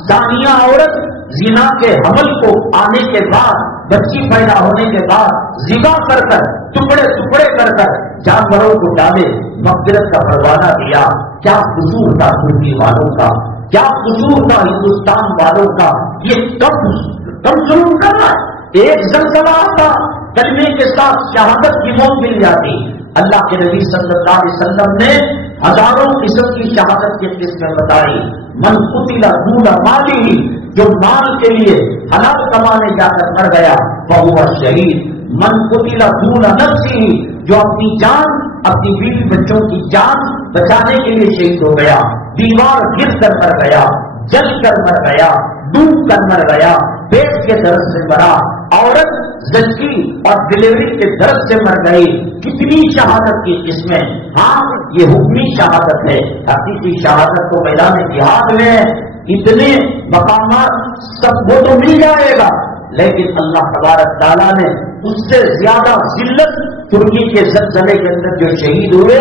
زانیہ عورت زنا کے حمل کو آنے کے بعد، بچی پیدا ہونے کے بعد ذبح کر کر ٹکڑے ٹکڑے کر کر جانوروں کو ڈالے، مغفرت کا پروانہ دیا۔ کیا قصور تھا ترکی والوں کا، کیا قصور تھا ہندوستان والوں کا؟ یہ کم ظلم کر رہا ہے۔ ایک زلزلہ آتا، کلمے کے ساتھ شہادت کی موت مل جاتی۔ اللہ کے نبی صلی اللہ علیہ وسلم نے ہزاروں قسم کی شہادت کی قسمیں بتائی۔ من قتل دون مالی، جو مال کے لیے حلال کمانے جا کر مر گیا، فہو شہید۔ من قتل دون نفسی، جو اپنی جان اپنی بیوی بچوں کی جان بچانے کے لیے شہید ہو گیا، دیوار گر کر مر گیا، جل کر مر گیا، ڈوب کر مر گیا، پیٹ کے درد سے مرا، عورت زچگی اور ڈلیوری کے درد سے مر گئی۔ کتنی شہادت کی قسمیں! ہاں یہ حکمی شہادت ہے، حقیقی شہادت تو میدان جہاد میں ہے۔ اتنے مقامات سب کو تو مل جائے گا، لیکن اللہ تبارک تعالیٰ نے اس سے زیادہ ذلت ترکی کے زلزلے کے اندر جو شہید ہوئے،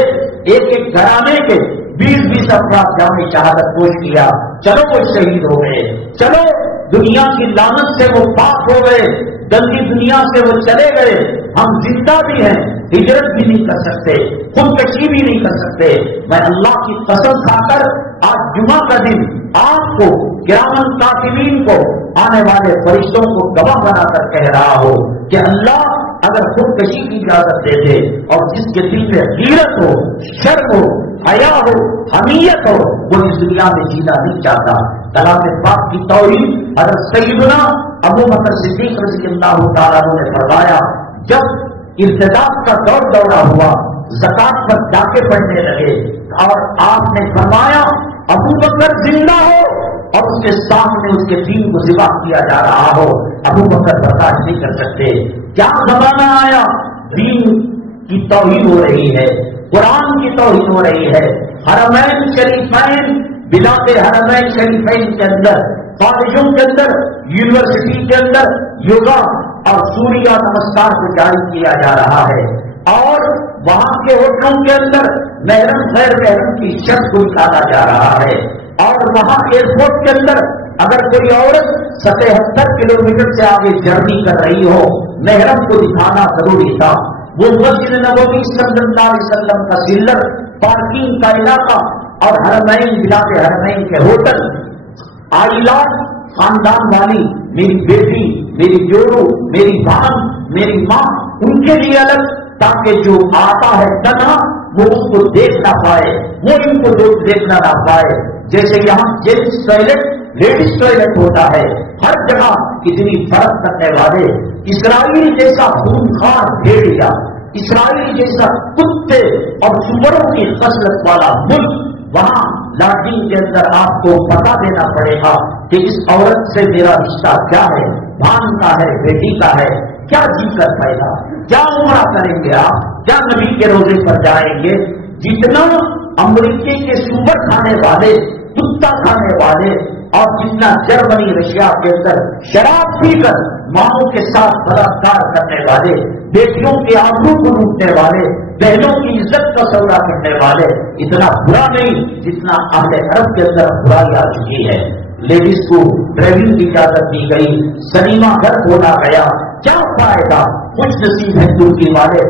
ایک ایک گھرانے کے 20 افراد جامع شہادت پوش کیا۔ چلو وہ شہید ہو گئے، چلو دنیا کی لعنت سے وہ پاک ہو گئے، گندی دنیا سے وہ چلے گئے۔ ہم زندہ بھی ہیں، ہجرت بھی نہیں کر سکتے، خودکشی بھی نہیں کر سکتے۔ میں اللہ کی قسم کھا کر آج جمعہ کا دن آپ کو، کرامن کاتبین کو، آنے والے فرشتوں کو گواہ بنا کر کہہ رہا ہو کہ اللہ اگر خودکشی کی اجازت دے دے اور جس کے دل میں غیرت ہو، شرم ہو، حیا ہو، حمیت ہو، وہ اس دنیا میں جینا نہیں چاہتا۔ کلام پاک کی توحید حضرت سیدنا ابو بکر صدیق رضی اللہ تعالیٰ عنہ نے فرمایا، جب ارتداد کا دور دورہ ہوا، زکات پر ڈاکے پڑنے لگے اور آپ نے فرمایا ابو بکر زندہ ہو اور اس کے سامنے اس کے دین کو ذبح کیا جا رہا ہو، ابو بکر برداشت نہیں کر سکتے۔ کیا زمانہ آیا! دین کی توہین ہو رہی ہے، قرآن کی توہین ہو رہی ہے۔ حرمین شریفین، بلاد حرمین شریفین کے اندر، کالجوں کے اندر، یونیورسٹی کے اندر یوگا اور سوریہ نمسکار کو جاری کیا جا رہا ہے، اور وہاں کے ہوٹلوں کے اندر محرم غیر محرم کی شرط کو نکالا جا رہا ہے، اور وہاں ایئرپورٹ کے اندر اگر کوئی عورت 77 کلومیٹر سے آگے جرنی کر رہی ہو، محرم کو دکھانا ضروری تھا۔ وہ مسجد نبوی صلی اللہ علیہ وسلم کا سلر، پارکنگ کا علاقہ اور حرمین، بلاد حرمین کے ہوٹل، عائلات، خاندان والی، میری بیٹی، میری جوڑو، میری بہن، میری ماں، ان کے لیے الگ، تاکہ جو آتا ہے تنہا وہ اس کو دیکھ نہ پائے، وہ ان کو دیکھنا نہ پائے۔ جیسے یہاں جینٹس ٹوائلٹ، لیڈیز ٹوائلٹ ہوتا ہے، ہر جگہ اتنی فرق کرنے والے، اسرائیل جیسا خونخوار بھیڑیا، اسرائیل جیسا کتے اور سوروں کی خصلت والا ملک، وہاں لاٹرین کے اندر آپ کو پتا دینا پڑے گا کہ اس عورت سے میرا رشتہ کیا ہے، بھان کا ہے، بیٹی کا ہے، کیا جی کر پائے گا، کیا عمرہ کریں گے آپ، کیا نبی کے روزے پر جائیں گے۔ جتنا امریکہ کے سور کھانے والے، کتا کھانے والے، اور جتنا جرمنی، رشیا کے اندر شراب پی کر ماؤں کے ساتھ بلاತ್ಕಾರ کرنے والے، بیٹیوں کے آبرو کو لوٹنے والے، بہنوں کی عزت کا سودا کرنے والے، اتنا برا نہیں جتنا اہل عرب کے اندر برائی آ چکی ہے۔ لیڈیز کو ڈرائیونگ کی اجازت دی گئی، سنیما گھر کھولا گیا، کیا فائدہ؟ کچھ نصیب ہے ترکی والے۔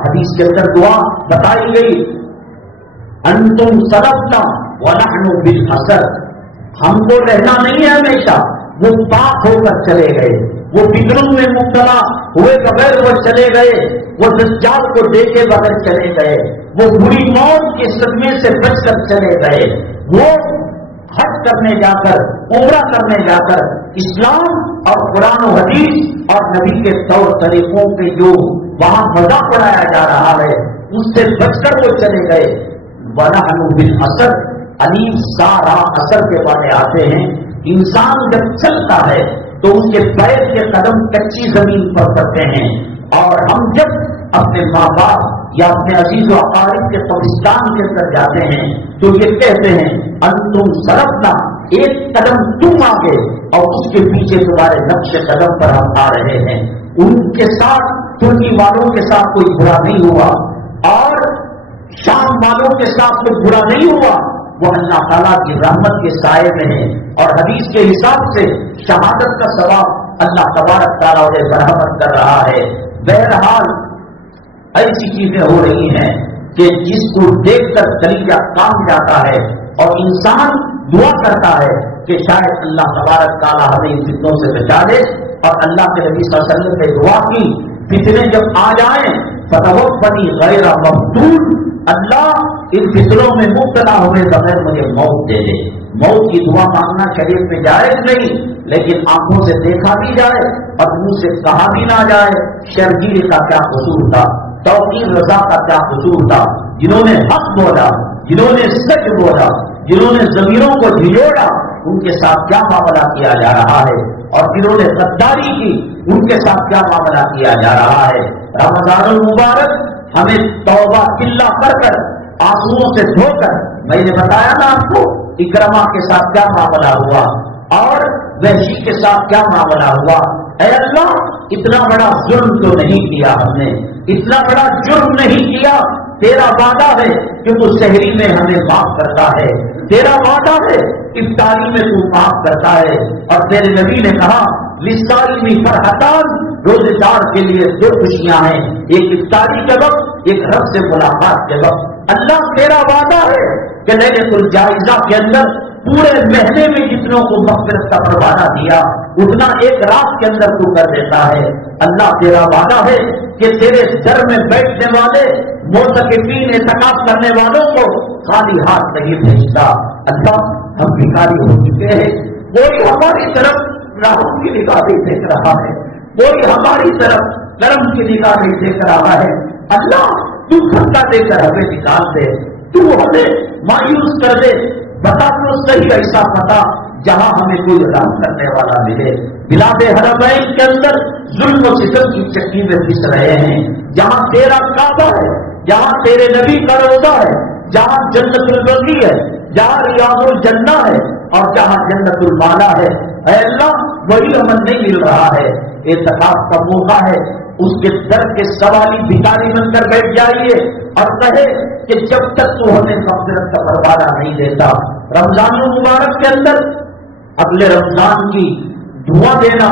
حدیث کے اندر دعا بتائی گئی، انتم سلفنا ونحن بالحسر، ہم کو رہنا نہیں ہے ہمیشہ، وہ پاک ہو کر چلے گئے، وہ فکروں میں مبتلا ہوئے بغیر وہ چلے گئے، وہ دجال کو دیکھے بغیر چلے گئے، وہ بری موت کے صدمے سے بچ کر چلے گئے، وہ حج کرنے جا کر، عمرہ کرنے جا کر اسلام اور قرآن و حدیث اور نبی کے طور طریقوں کے جو وہاں مذاق اڑایا جا رہا ہے اس سے بچ کر وہ چلے گئے۔ وَنَحْنُ بِالْأَثَرِ، علیف سارا اثر کے بارے آتے ہیں۔ انسان جب چلتا ہے تو اس کے پیر کے قدم کچی زمین پر پڑتے ہیں، اور ہم جب اپنے ماں باپ یا اپنے عزیز و اقارب کے قبرستان کے اندر جاتے ہیں تو یہ کہتے ہیں انتم سلفنا، ایک قدم تم آگے اور اس کے پیچھے تمہارے نقش قدم پر ہم آ رہے ہیں۔ ان کے ساتھ، ترکی والوں کے ساتھ کوئی برا نہیں ہوا، اور شام والوں کے ساتھ کوئی برا نہیں ہوا، وہ اللہ تعالیٰ کی رحمت کے سائے میں ہیں، اور حدیث کے حساب سے شہادت کا ثواب اللہ تبارک تعالیٰ انہیں برہمت کر رہا ہے۔ بہرحال ایسی چیزیں ہو رہی ہیں کہ جس کو دیکھ کر کلیجہ کام جاتا ہے، اور انسان دعا کرتا ہے کہ شاید اللہ تبارک تعالیٰ ہمیں ان فتنوں سے بچا دے، اور اللہ کے نبی صلی اللہ علیہ وسلم نے دعا کی، فتنے جب آ جائیں فتوفنی غیر مفتون، اللہ ان فتنوں میں مبتلا ہوئے بغیر مجھے موت دے دے۔ موت کی دعا مانگنا شریعت میں جائز نہیں، لیکن آنکھوں سے دیکھا بھی جائے اور منہ سے کہا بھی نہ جائے۔ شرگیری کا کیا قصور تھا؟ توقیر رضا کا کیا قصور تھا؟ جنہوں نے حق بولا، جنہوں نے سچ بولا، جنہوں نے ضمیروں کو جھجوڑا، ان کے ساتھ کیا معاملہ کیا جا رہا ہے؟ اور جنہوں نے غداری کی، ان کے ساتھ کیا معاملہ کیا جا رہا ہے؟ رمضان المبارک ہمیں توبہ قلہ کر آنسوؤں سے دھو کر، میں نے بتایا نا آپ کو اکرما کے ساتھ کیا معاملہ ہوا اور وحشی کے ساتھ کیا معاملہ ہوا۔ اے اللہ، اتنا بڑا ظلم تو نہیں کیا ہم نے، اتنا بڑا جرم نہیں کیا۔ تیرا وعدہ ہے کہ تو سحری میں ہمیں معاف کرتا ہے، تیرا وعدہ ہے افطاری میں تو معاف کرتا ہے، اور تیرے نبی نے کہا للصائم فرحتان، روزے دار کے لیے دو خوشیاں ہیں، ایک افطاری کے وقت، ایک رب سے ملاقات کے وقت۔ اللہ تیرا وعدہ ہے کہ لیلۃ الجائزہ کے اندر پورے مہینے میں جتنوں کو مغفرت کا پروانہ دیا اتنا ایک رات کے اندر تو کر دیتا ہے۔ اللہ تیرا وعدہ ہے کہ تیرے در میں بیٹھنے والے معتکفین اعتکاف کرنے والوں کو خالی ہاتھ نہیں بھیجتا۔ اللہ، ہم بھکاری ہو چکے ہیں، کوئی ہماری طرف راحت کی نگاہ نہیں دیکھ رہا ہے، کوئی ہماری طرف کرم کی نگاہ نہیں دیکھ رہا ہے۔ اللہ، تو خطہ دے کر ہمیں نکال دے، تو ہمیں مایوس کر دے، بتا تو صحیح ایسا پتا جہاں ہمیں کوئی رحم کرنے والا ملے۔ بلاد حرمین کے اندر ظلم و ستم کی چکی میں پس رہے ہیں، جہاں تیرا کعبہ ہے، جہاں تیرے نبی کا روضہ ہے، جہاں جنت البقیع ہے، جہاں ریاض الجنہ ہے، اور جہاں جنت المالا ہے۔ اے اللہ، وہی امن نہیں مل رہا ہے۔ اعتکاف کا موقع ہے، اس کے در کے سوالی بھکاری بن کر بیٹھ جائیے اور کہے کہ جب تک تو ہمیں مغفرت کا پروانہ نہیں دیتا۔ رمضان المبارک کے اندر اگلے رمضان کی دعا دینا،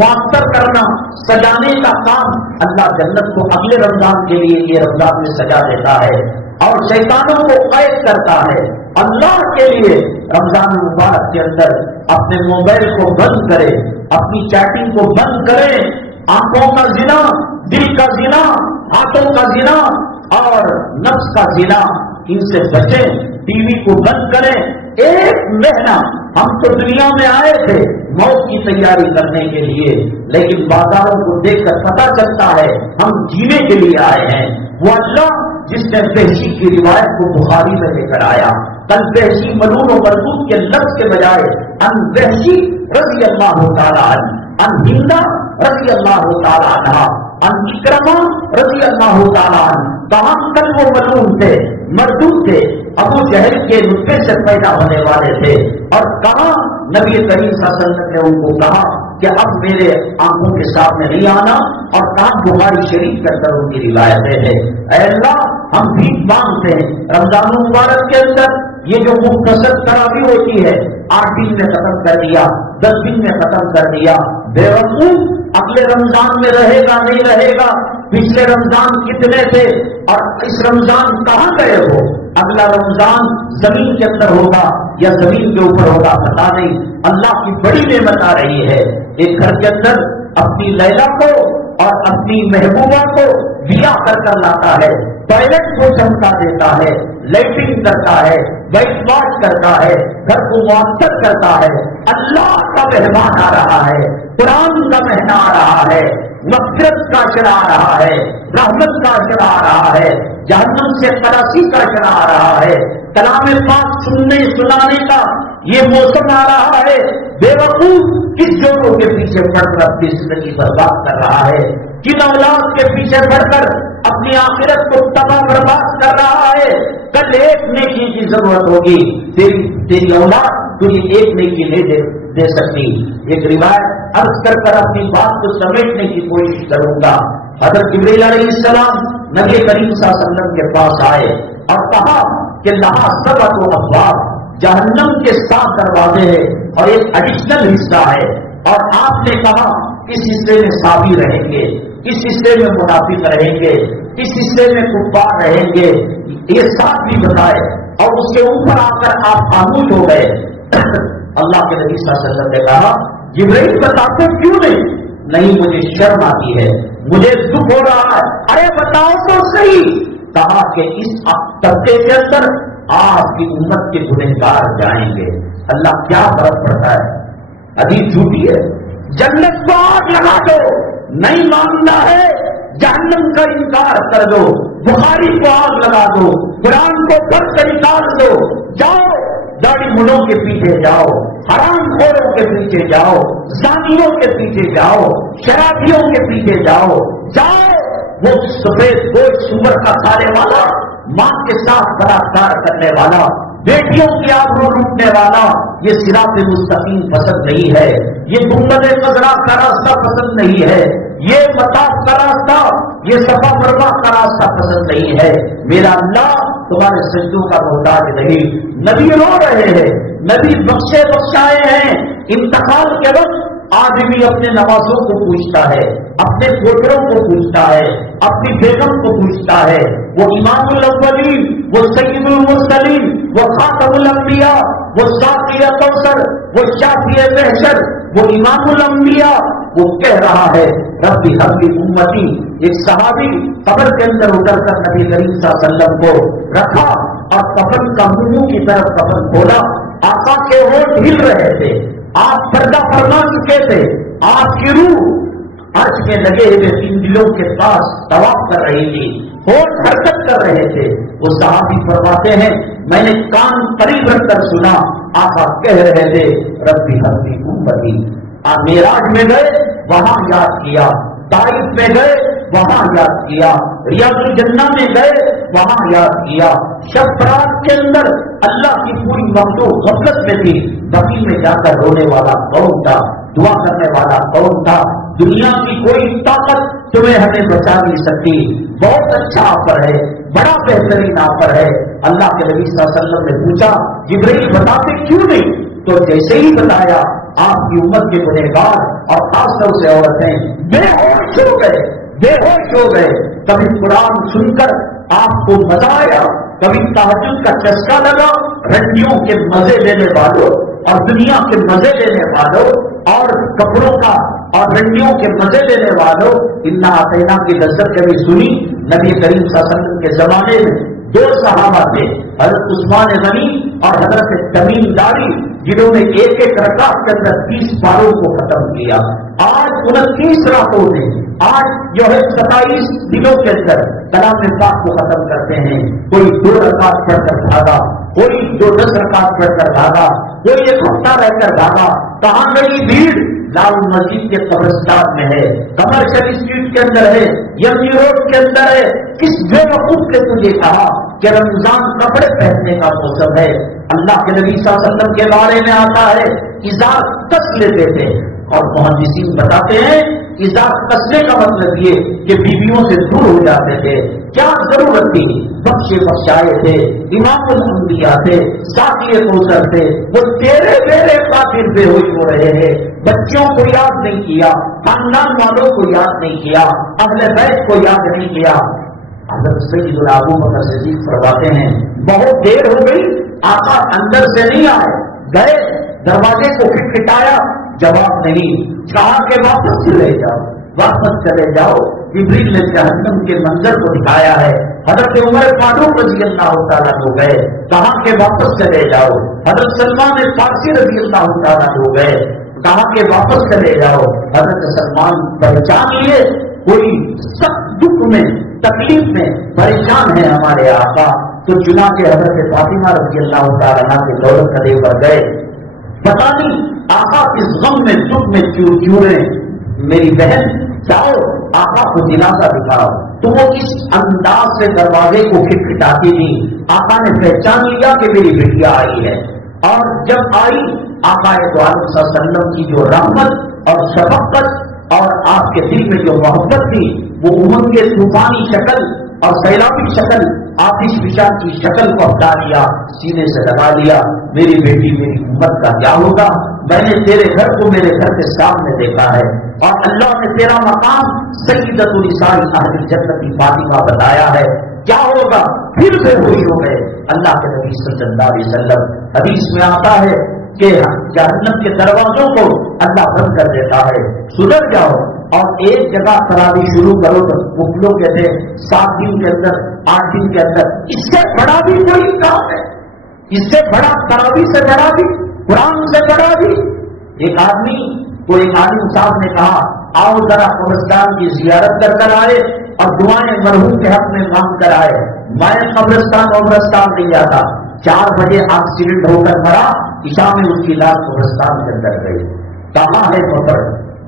معطر کرنا، سجانے کا کام اللہ جنت کو اگلے رمضان کے لیے یہ رمضان میں سجا دیتا ہے اور شیطانوں کو قید کرتا ہے۔ اللہ کے لیے رمضان المبارک کے اندر اپنے موبائل کو بند کرے، اپنی چیٹنگ کو بند کرے، آنکھوں کا زنا، دل کا زنا، ہاتھوں کا زنا اور نفس کا زنا، ان سے بچیں، ٹی وی کو بند کریں۔ ایک مہینہ ہم تو دنیا میں آئے تھے موت کی تیاری کرنے کے لیے، لیکن بازاروں کو دیکھ کر پتا چلتا ہے ہم جینے کے لیے آئے ہیں۔ وہ اللہ جس نے وحشی کی روایت کو بخاری میں لے کر آیا، کل وحشی ملعون و مربوط کے لفظ کے بجائے ان وحشی رضی اللہ تعالیٰ عنہ، ان ہندا رضی اللہ تعالیٰ عنہ، ان اکرما رضی اللہ تعالیٰ عنہ، کہاں کل وہ ملعون تھے، مردود تھے، ابو جہل کے نطفے سے پیدا ہونے والے تھے، اور کہاں نبی کریم صلی اللہ علیہ وسلم نے ان کو کہا کہ اب میرے آنکھوں کے سامنے نہیں آنا، اور کہاں بخاری شریف کے اندر ان کی روایتیں ہیں۔ اے اللہ، ہم بھی مانگتے ہیں رمضان المبارک کے اندر یہ جو مختصر تراویح ہوتی ہے 8 دن میں ختم کر دیا، 10 دن میں ختم کر دیا، بے وقوف اگلے رمضان میں رہے گا نہیں رہے گا، پچھلے رمضان کتنے تھے اور اس رمضان کہاں گئے ہو، اگلا رمضان زمین کے اندر ہوگا یا زمین کے اوپر ہوگا پتا نہیں۔ اللہ کی بڑی نعمت آ رہی ہے، ایک گھر کے اندر اپنی لیلا کو اور اپنی محبوبہ کو دیا کر لاتا ہے، ٹوائلٹ کو چمکا دیتا ہے، لیٹرنگ کرتا ہے، وائٹ واش کرتا ہے، گھر کو معطر کرتا ہے۔ اللہ کا مہمان آ رہا ہے، قرآن کا مہینہ آ رہا ہے، مغفرت کا شرع آ رہا ہے، رحمت کا شرع آ رہا ہے، جہنم سے خلاصی کا شرع آ رہا ہے، کلام پاک سننے سنانے کا یہ موسم آ رہا ہے۔ بے وقوف کس جوڑوں کے پیچھے پڑ کر اپنی زندگی برباد کر رہا ہے، کن اولاد کے پیچھے پڑ کر اپنی آخرت کو تباہ برباد کر رہا ہے۔ کل ایک نیکی کی ضرورت ہوگی، تیری اولاد تجھے ایک نیکی نہیں دے سکتی۔ ایک روایت عرض کر اپنی بات کو سمیٹنے کی کوشش کروں گا۔ حضرت جبریل علیہ السلام نبی کریم صلی اللہ علیہ وسلم کے پاس آئے اور کہا کہ لہا سبعۃ ابواب، جہنم کے 7 دروازے ہیں اور ایک ایڈیشنل حصہ ہے، اور آپ نے کہا اس حصے میں صابی رہیں گے، اس حصے میں منافق رہیں گے، اس حصے میں کفار رہیں گے، یہ 7 بھی بتائے، اور اس کے اوپر آ کر آپ خاموش ہو گئے۔ اللہ کے نبی صلی اللہ علیہ وسلم نے کہا جبرائیل بتاتے کیوں نہیں، مجھے شرم آتی ہے، مجھے دکھ ہو رہا ہے، ارے بتاؤ تو صحیح۔ کہا کہ اس طبقے کے اندر آپ کی امت کے گنہگار جائیں گے۔ اللہ کیا فرق پڑتا ہے، حدیث جھوٹی ہے، جنت کو آگ لگا دو، نہیں ماننا ہے جہنم کا انکار کر دو، بخاری کو آگ لگا دو، قرآن کو پڑھ کر نکال دو، جاؤ داڑھی ملوں کے پیچھے جاؤ، حرام خوروں کے پیچھے جاؤ، زانیوں کے پیچھے جاؤ، شرابیوں کے پیچھے جاؤ، وہ سفید گوشت سور کا کھانے والا، ماں کے ساتھ بلاತ್ಕಾರ کرنے والا، بیٹیوں کی آبرو لوٹنے والا، یہ صراط مستقیم پسند نہیں ہے، یہ گنبد خضرا کا راستہ پسند نہیں ہے، یہ مطاف کا راستہ، یہ صفا مروا کا راستہ پسند نہیں ہے۔ میرا اللہ تمہارے سجدوں کا محتاج نہیں۔ نبی رو رہے ہیں، نبی بخشے بخشائے ہیں۔ انتقال کے وقت آدمی اپنے نوازوں کو پوچھتا ہے، اپنے پوتروں کو پوچھتا ہے، اپنی بیگم کو پوچھتا ہے۔ وہ امام الاولین، وہ سید المرسلین، وہ خاتم الانبیاء، وہ ساقی کوثر، وہ شافی محشر، وہ امام الانبیاء، وہ کہہ رہا ہے ربی حبلی امتی۔ ایک صحابی قبر کے اندر اتر کر نبی کریم صلی اللہ علیہ وسلم کو رکھا اور کفن کا منہ کی طرف کفن کھولا۔ آقا کے ہونٹ ہل رہے تھے، آپ پردہ فرما چکے تھے، آپ کی روح عرش میں لگے ہوئے تین دلوں کے پاس طواف کر رہی تھی، ہونٹ حرکت کر رہے تھے۔ وہ صحابی فرماتے ہیں میں نے کان قریب رکھ کر سنا، آقا کہہ رہے تھے ربی حبلی امتی۔ معراج میں گئے وہاں یاد کیا، طائف میں گئے وہاں یاد کیا، ریاض الجنہ میں گئے وہاں یاد کیا۔ شب برات کے اندر اللہ کی پوری مخلوق غفلت میں تھی، بقی میں جا کر رونے والا کون تھا، دعا کرنے والا کون تھا؟ دنیا کی کوئی طاقت تمہیں ہمیں بچا نہیں سکتی۔ بہت اچھا آفر ہے، بڑا بہترین آفر ہے۔ اللہ کے نبی صلی اللہ علیہ وسلم نے پوچھا جبرائیل بتاتے کیوں نہیں؟ تو جیسے ہی بتایا آپ کی امت کے گنہگار اور خاص طور سے عورتیں بے ہوش ہو گئے، بے ہوش ہو گئے۔ کبھی قرآن سن کر آپ کو مزہ آیا، کبھی تہجد کا چسکا لگا، رنڈیوں کے مزے لینے والوں اور دنیا کے مزے لینے والوں اور کپڑوں کا اور رنڈیوں کے مزے لینے والوں انا اعطینا کی لذت کبھی سنی؟ نبی کریم صلی اللہ علیہ وسلم کے زمانے میں دو صحابہ تھے، حضرت عثمان غنی اور حضرت تمیم داری، جنہوں نے ایک ایک رکعت کے اندر 30 پاروں کو ختم کیا۔ آج 29 راتوں میں، آج جو ہے 27 دنوں کے اندر کلام پاک کو ختم کرتے ہیں۔ کوئی 2 رکعت پڑھ کر بھاگا، کوئی 10 رکعت پڑھ کر بھاگا، کوئی 1 ہفتہ رہ کر بھاگا۔ کہاں گئی بھیڑ؟ لال مسجد کے قبرستان میں ہے، کمرشل اسٹریٹ کے اندر ہے، یمنی روڈ کے اندر ہے۔ کس بے وقوف نے تجھے کہا کہ رمضان کپڑے پہننے کا موسم ہے؟ اللہ کے نبی صلی اللہ علیہ وسلم کے بارے میں آتا ہے ازار کس لیتے تھے، اور محدثین بتاتے ہیں ازار کسنے کا مطلب یہ کہ بیویوں سے دور ہو جاتے تھے۔ کیا ضرورت تھی؟ بخشے بخشائے تھے، امام الانبیاء تھے، ساقی کوثر تھے، وہ تیرے میرے خاطر بے ہوش ہو رہے ہیں۔ بچوں کو یاد نہیں کیا، خاندان والوں کو یاد نہیں کیا، اہل بیت کو یاد نہیں کیا۔ حضرت سیدنا ابو بکر صدیق فرماتے ہیں بہت دیر ہو گئی، آقا اندر سے نہیں آئے، گئے دروازے کو کھٹکھٹایا، جواب نہیں، کہا کہ واپس چلے جاؤ، واپس چلے جاؤ۔ جبریل نے جہنم کے منظر کو دکھایا ہے۔ حضرت عمر فاروق رضی اللہ تعالیٰ ہو گئے، کہا کہ واپس چلے جاؤ۔ حضرت سلمان فارسی رضی اللہ تعالیٰ ہو گئے، کہا کہ واپس چلے جاؤ۔ حضرت سلمان پہچان لیے کوئی سخت دکھ میں، تکلیف میں پریشان ہے ہمارے آقا، تو چنانچہ حضرت فاطمہ رضی اللہ تعالیٰ کے دولت قدے پر گئے۔ پتا نہیں آقا اس غم میں دکھ میں کیوں رہے؟ میری بہن جاؤ آقا کو دلاسا دکھاؤ۔ تو وہ اس انداز سے دروازے کو کھٹکھٹاتی تھی۔ آقا نے پہچان لیا کہ میری بیٹیا آئی ہے، اور جب آئی آقا دو عالم صلی اللہ علیہ وسلم کی جو رحمت اور شفقت اور آپ کے دل میں جو محبت تھی، وہ امنگ کے طوفانی شکل اور سیلابی شکل، آتش فشان کی شکل کو ہٹا لیا، سینے سے لگا لیا۔ میری بیٹی میری امت کا کیا ہوگا؟ میں نے تیرے گھر کو میرے گھر کے سامنے دیکھا ہے، اور اللہ نے تیرا مقام سیدۃ النساء اہل الجنت فاطمہ بتایا ہے، کیا ہوگا؟ پھر سے ہوئی ہو گئے۔ اللہ کے نبی صلی اللہ علیہ وسلم حدیث میں آتا ہے کہ جہنم کے دروازوں کو اللہ بند کر دیتا ہے، سدھر جاؤ اور ایک جگہ تراویح شروع کرو۔ تو وہ کہتے ہیں 7 دن کے اندر، 8 دن کے اندر، اس سے بڑا بھی کوئی کام ہے؟ اس سے بڑا تراویح سے بڑا بھی، قرآن سے بڑا بھی؟ ایک آدمی کو ایک عالم صاحب نے کہا آؤ ذرا قبرستان کی زیارت کر کر آئے، اور دعائیں مرحوم کے حق میں مانگ کر آئے. میں قبرستان نہیں جاتا. 4 بجے ایکسیڈنٹ ہو کر مرا، عشاء میں اس کی لاش قبرستان کے اندر گئی. کہاں ہے مفر؟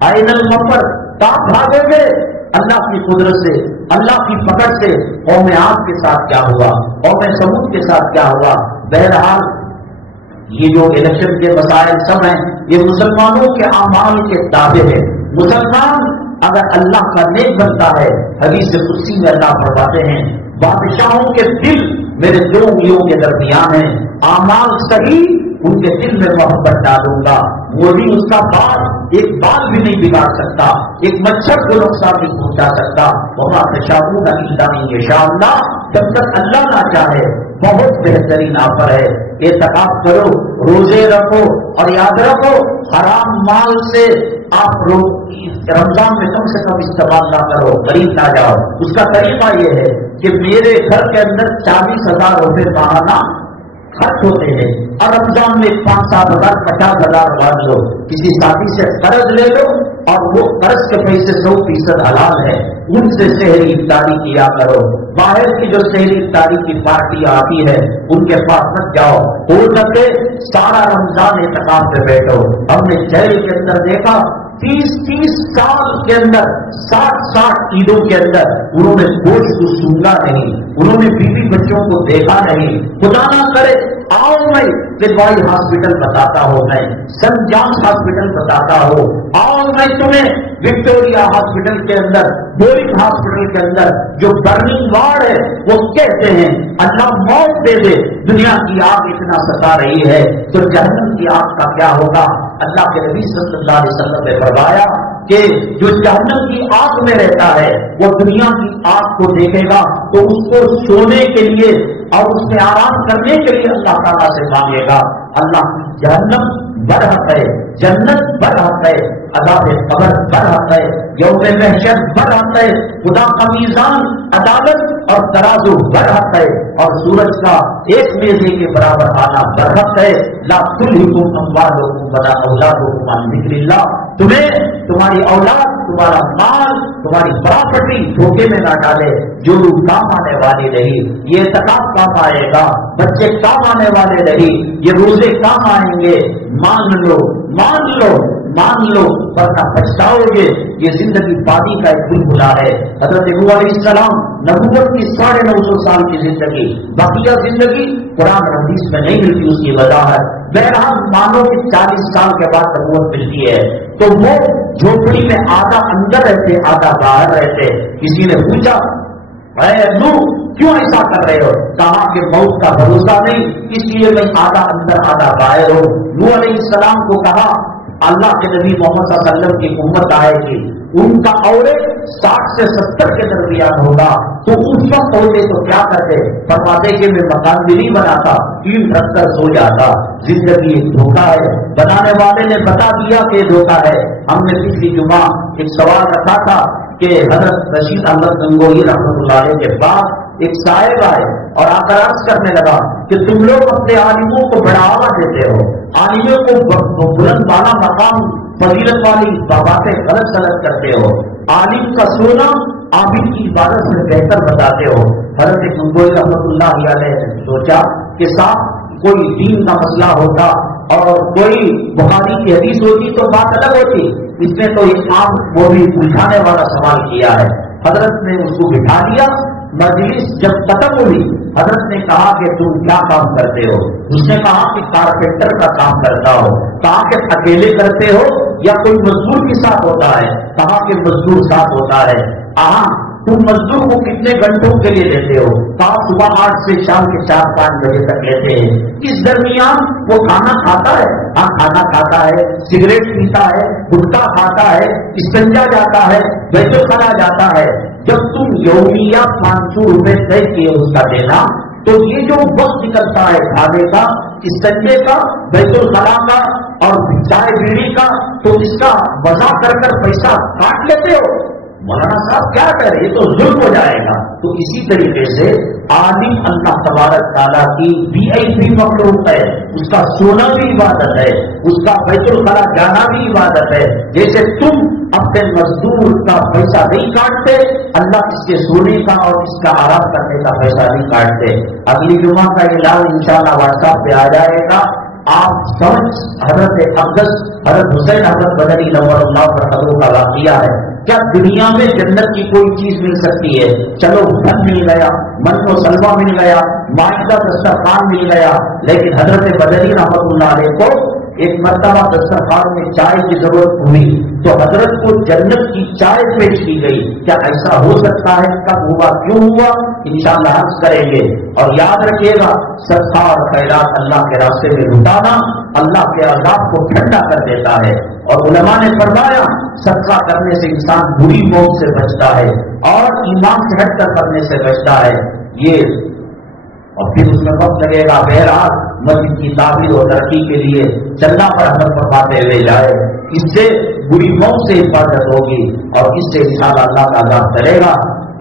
آئین المفر. کہاں بھاگو گے؟ اللہ کی قدرت سے، اللہ کی پکڑ سے. قوم عاد کے ساتھ کیا ہوا، قوم سمود کے ساتھ کیا ہوا. بہرحال یہ جو الیکشن کے مسائل سب ہیں، یہ مسلمانوں کے اعمال کے تابع ہے. مسلمان اگر اللہ کا نیک بنتا ہے، حدیث قدسی میں اللہ فرماتے ہیں بادشاہوں کے دل میرے 2 انگلیوں کے درمیان ہیں، اعمال صحیح ان کے دل میں محبت ڈالوں گا. مودی اس کا بال ایک بال بھی نہیں بگاڑ سکتا، ایک مچھر کو نقصان نہیں پہنچا سکتا. وما تشاءون الا ان یشاء اللہ. جب تک اللہ نہ چاہے. بہت بہترین آفر ہے. اعتکاف کرو، روزے رکھو، اور یاد رکھو حرام مال سے آپ رمضان میں کم سے کم استعمال نہ کرو، غریب نہ جاؤ. اس کا طریقہ یہ ہے کہ میرے گھر کے اندر 40,000 روپے ماہانہ خرچ ہوتے ہیں، اور رمضان میں 5-7 ہزار 50,000 باندھ لو. کسی ساتھی سے قرض لے لو، اور وہ قرض کے پیسے 100% حلال ہے. ان سے سحری افطاری کیا کرو. باہر کی جو سحری افطاری کی پارٹی آتی ہے ان کے پاس مت جاؤ. ہو سکے سارا رمضان اعتکاف پہ بیٹھو. ہم نے جیل کے اندر دیکھا 30 سال کے اندر 60 عیدوں کے اندر انہوں نے گوشت کو سونگا نہیں، انہوں نے بیوی بچوں کو دیکھا نہیں. خدا نہ کرے آؤ میں دلوائی ہاسپٹل بتاتا ہوں، میں سنت جانس ہاسپٹل بتاتا ہوں. آؤ میں تمہیں وکٹوریا ہاسپٹل کے اندر، بورنگ ہاسپٹل کے اندر جو برننگ وارڈ ہے وہ کہتے ہیں اللہ موت دے دے، دنیا کی آگ اتنا ستا رہی ہے تو جہنم کی آگ کا کیا ہوگا. اللہ کے نبی صلی اللہ علیہ وسلم نے فرمایا کہ جو جہنم کی آگ میں رہتا ہے وہ دنیا کی آگ کو دیکھے گا تو اس کو سونے کے لیے اور اس میں آرام کرنے کے لیے اللہ تعالیٰ سے مانگے گا. اللہ کی جہنم برحق ہے، جنت برحق ہے، عذاب قبر برحق ہے، یوم محشر برحق ہے، خدا کا میزان عدالت اور ترازو برحق ہے، اور سورج کا ایک میزے کے برابر آنا برحق ہے. لا تلہکم اموالکم ولا اولادکم عن ذکر اللہ. تمہیں تمہاری اولاد، تمہارا مال، تمہاری پراپرٹی دھوکے میں نہ ڈالے. جو لوگ کام آنے والے نہیں، یہ اعتکاف کام آئے گا، بچے کام آنے والے نہیں، یہ روزے کام آئیں گے. مان لو، مان لو، مان لو، ورنہ پچھتاؤ گے. یہ زندگی پانی کا ایک بلبلا ہے. حضرت نوح علیہ السلام نبوت کی 950 سال کی زندگی، بقیہ زندگی قرآن حدیث میں نہیں ملتی. اس کی وضاحت بہرحال مانو کہ 40 سال کے بعد نبوت ملتی ہے تو وہ جھوپڑی میں آدھا اندر رہتے آدھا باہر رہتے. کسی نے پوچھا اے نوح کیوں ایسا کر رہے ہو؟ کہا کہ موت کا بھروسہ نہیں، اس لیے میں آدھا اندر آدھا باہر ہوں. نوح علیہ السلام کو کہا اللہ کے نبی محمد صلی اللہ علیہ وسلم کی امت آئے گی، ان کا عورت 60 سے 70 کے درمیان ہوگا، تو اس وقت ہوتے تو کیا کرتے؟ فرماتے کہ میں مکان بھی نہیں بناتا، 3 رکھ کر سو جاتا. زندگی ایک دھوکہ ہے. بنانے والے نے بتا دیا کہ دھوکہ ہے. ہم نے پچھلی جمعہ ایک سوال رکھا تھا کہ حضرت رشید احمد گنگوہی رحمۃ اللہ علیہ کے بعد ایک صاحب آئے اور آ کر عرض کرنے لگا کہ تم لوگ اپنے عالموں کو بڑھاوا دیتے ہو، عالموں کو بلند بالا مقام فضیلت والی باتیں غلط کرتے ہو، عالم کا سونا عابد کی عبادت سے بہتر بتاتے ہو. حضرت گنگوہی رحمۃ اللہ علیہ نے سوچا کہ صاحب کوئی دین کا مسئلہ ہوتا اور کوئی بخاری کی حدیث ہوتی تو بات الگ ہوتی. اس نے تو ایک عام وہ بھی الجھانے والا سوال کیا ہے. حضرت نے اس کو بٹھا دیا. مجلس جب ختم ہوئی حضرت نے کہا کہ تم کیا کام کرتے ہو؟ اس نے کہا کہ کارپینٹر کا کام کرتا ہو. کہا کہ اکیلے کرتے ہو یا کوئی مزدور کے ساتھ ہوتا ہے؟ کہا کہ مزدور ساتھ ہوتا ہے. تم مزدور کو کتنے گھنٹوں کے لیے لیتے ہو؟ کہا صبح 8 سے شام کے 4-5 بجے تک لیتے ہیں. اس درمیان وہ کھانا کھاتا ہے؟ ہاں کھانا کھاتا ہے، سگریٹ پیتا ہے، گٹکا کھاتا ہے، استنجا جاتا ہے، بیت الخلا جاتا ہے. جب تم یومیہ 500 روپے طے کیے اس کا دینا، تو یہ جو وقت نکلتا ہے کھانے کا، استنجے کا، بیت الخلا کا اور چائے بیڑی کا، تو اس کا وضع کر پیسہ کاٹ لیتے ہو. مولانا صاحب کیا کہہ رہے، یہ تو ظلم ہو جائے گا. تو اسی طریقے سے عالم اللہ تبارک تعالیٰ کی VIP مخلوق ہے، اس کا سونا بھی عبادت ہے، اس کا بیت الخلا جانا بھی عبادت ہے. جیسے تم اپنے مزدور کا پیسہ نہیں کاٹتے، اللہ اس کے سونے کا اور اس کا آرام کرنے کا پیسہ نہیں کاٹتے. اگلی جمعہ کا اعلان انشاءاللہ واٹس ایپ پہ آ جائے گا. آپ سمجھ حضرت اقدس حضرت حسین احمد مدنی نور اللہ برکاتہ کا واقعہ ہے. کیا دنیا میں جنت کی کوئی چیز مل سکتی ہے؟ چلو دھن مل گیا، من و سلوا مل گیا، مائدہ دسترخوان مل گیا، لیکن حضرت مدنی رحمت اللہ علیہ کو ایک مرتبہ دسترخوان میں چائے کی ضرورت ہوئی تو حضرت کو جنت کی چائے پیش کی گئی. کیا ایسا ہو سکتا ہے؟ کب ہوا، کیوں ہوا؟ انشاءاللہ عرض کریں گے. اور یاد رکھیے گا، صدقہ اور خیرات اللہ کے راستے میں لٹانا اللہ کے عذاب کو ٹھنڈا کر دیتا ہے. اور علماء نے فرمایا صدقہ کرنے سے انسان بری موت سے بچتا ہے اور ایمان سے ہٹ کر کرنے سے بچتا ہے. یہ اور پھر اس میں وقت لگے گا. بہرحال مسجد کی تعمیر اور ترقی کے لیے چلنا پر عمل فرماتے ہوئے جائے. اس سے بری موت سے حفاظت ہوگی اور اس سے انشاءاللہ اللہ کا عذاب ٹلے گا.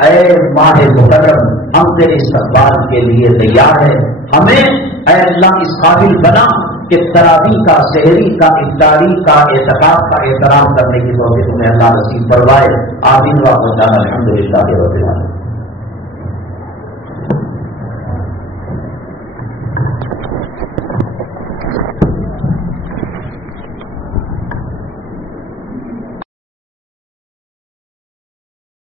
اے ماہ محرم، ہم تیرے استقبال کے لیے تیار ہیں. ہمیں اے اللہ اس قابل بنا کہ تراویح کا، سحری کا، افطاری کا، اعتکاف کا احترام کرنے کی توفیق تمہیں اللہ نصیب فرمائے. آمین. الحمد للہ رب العالمین.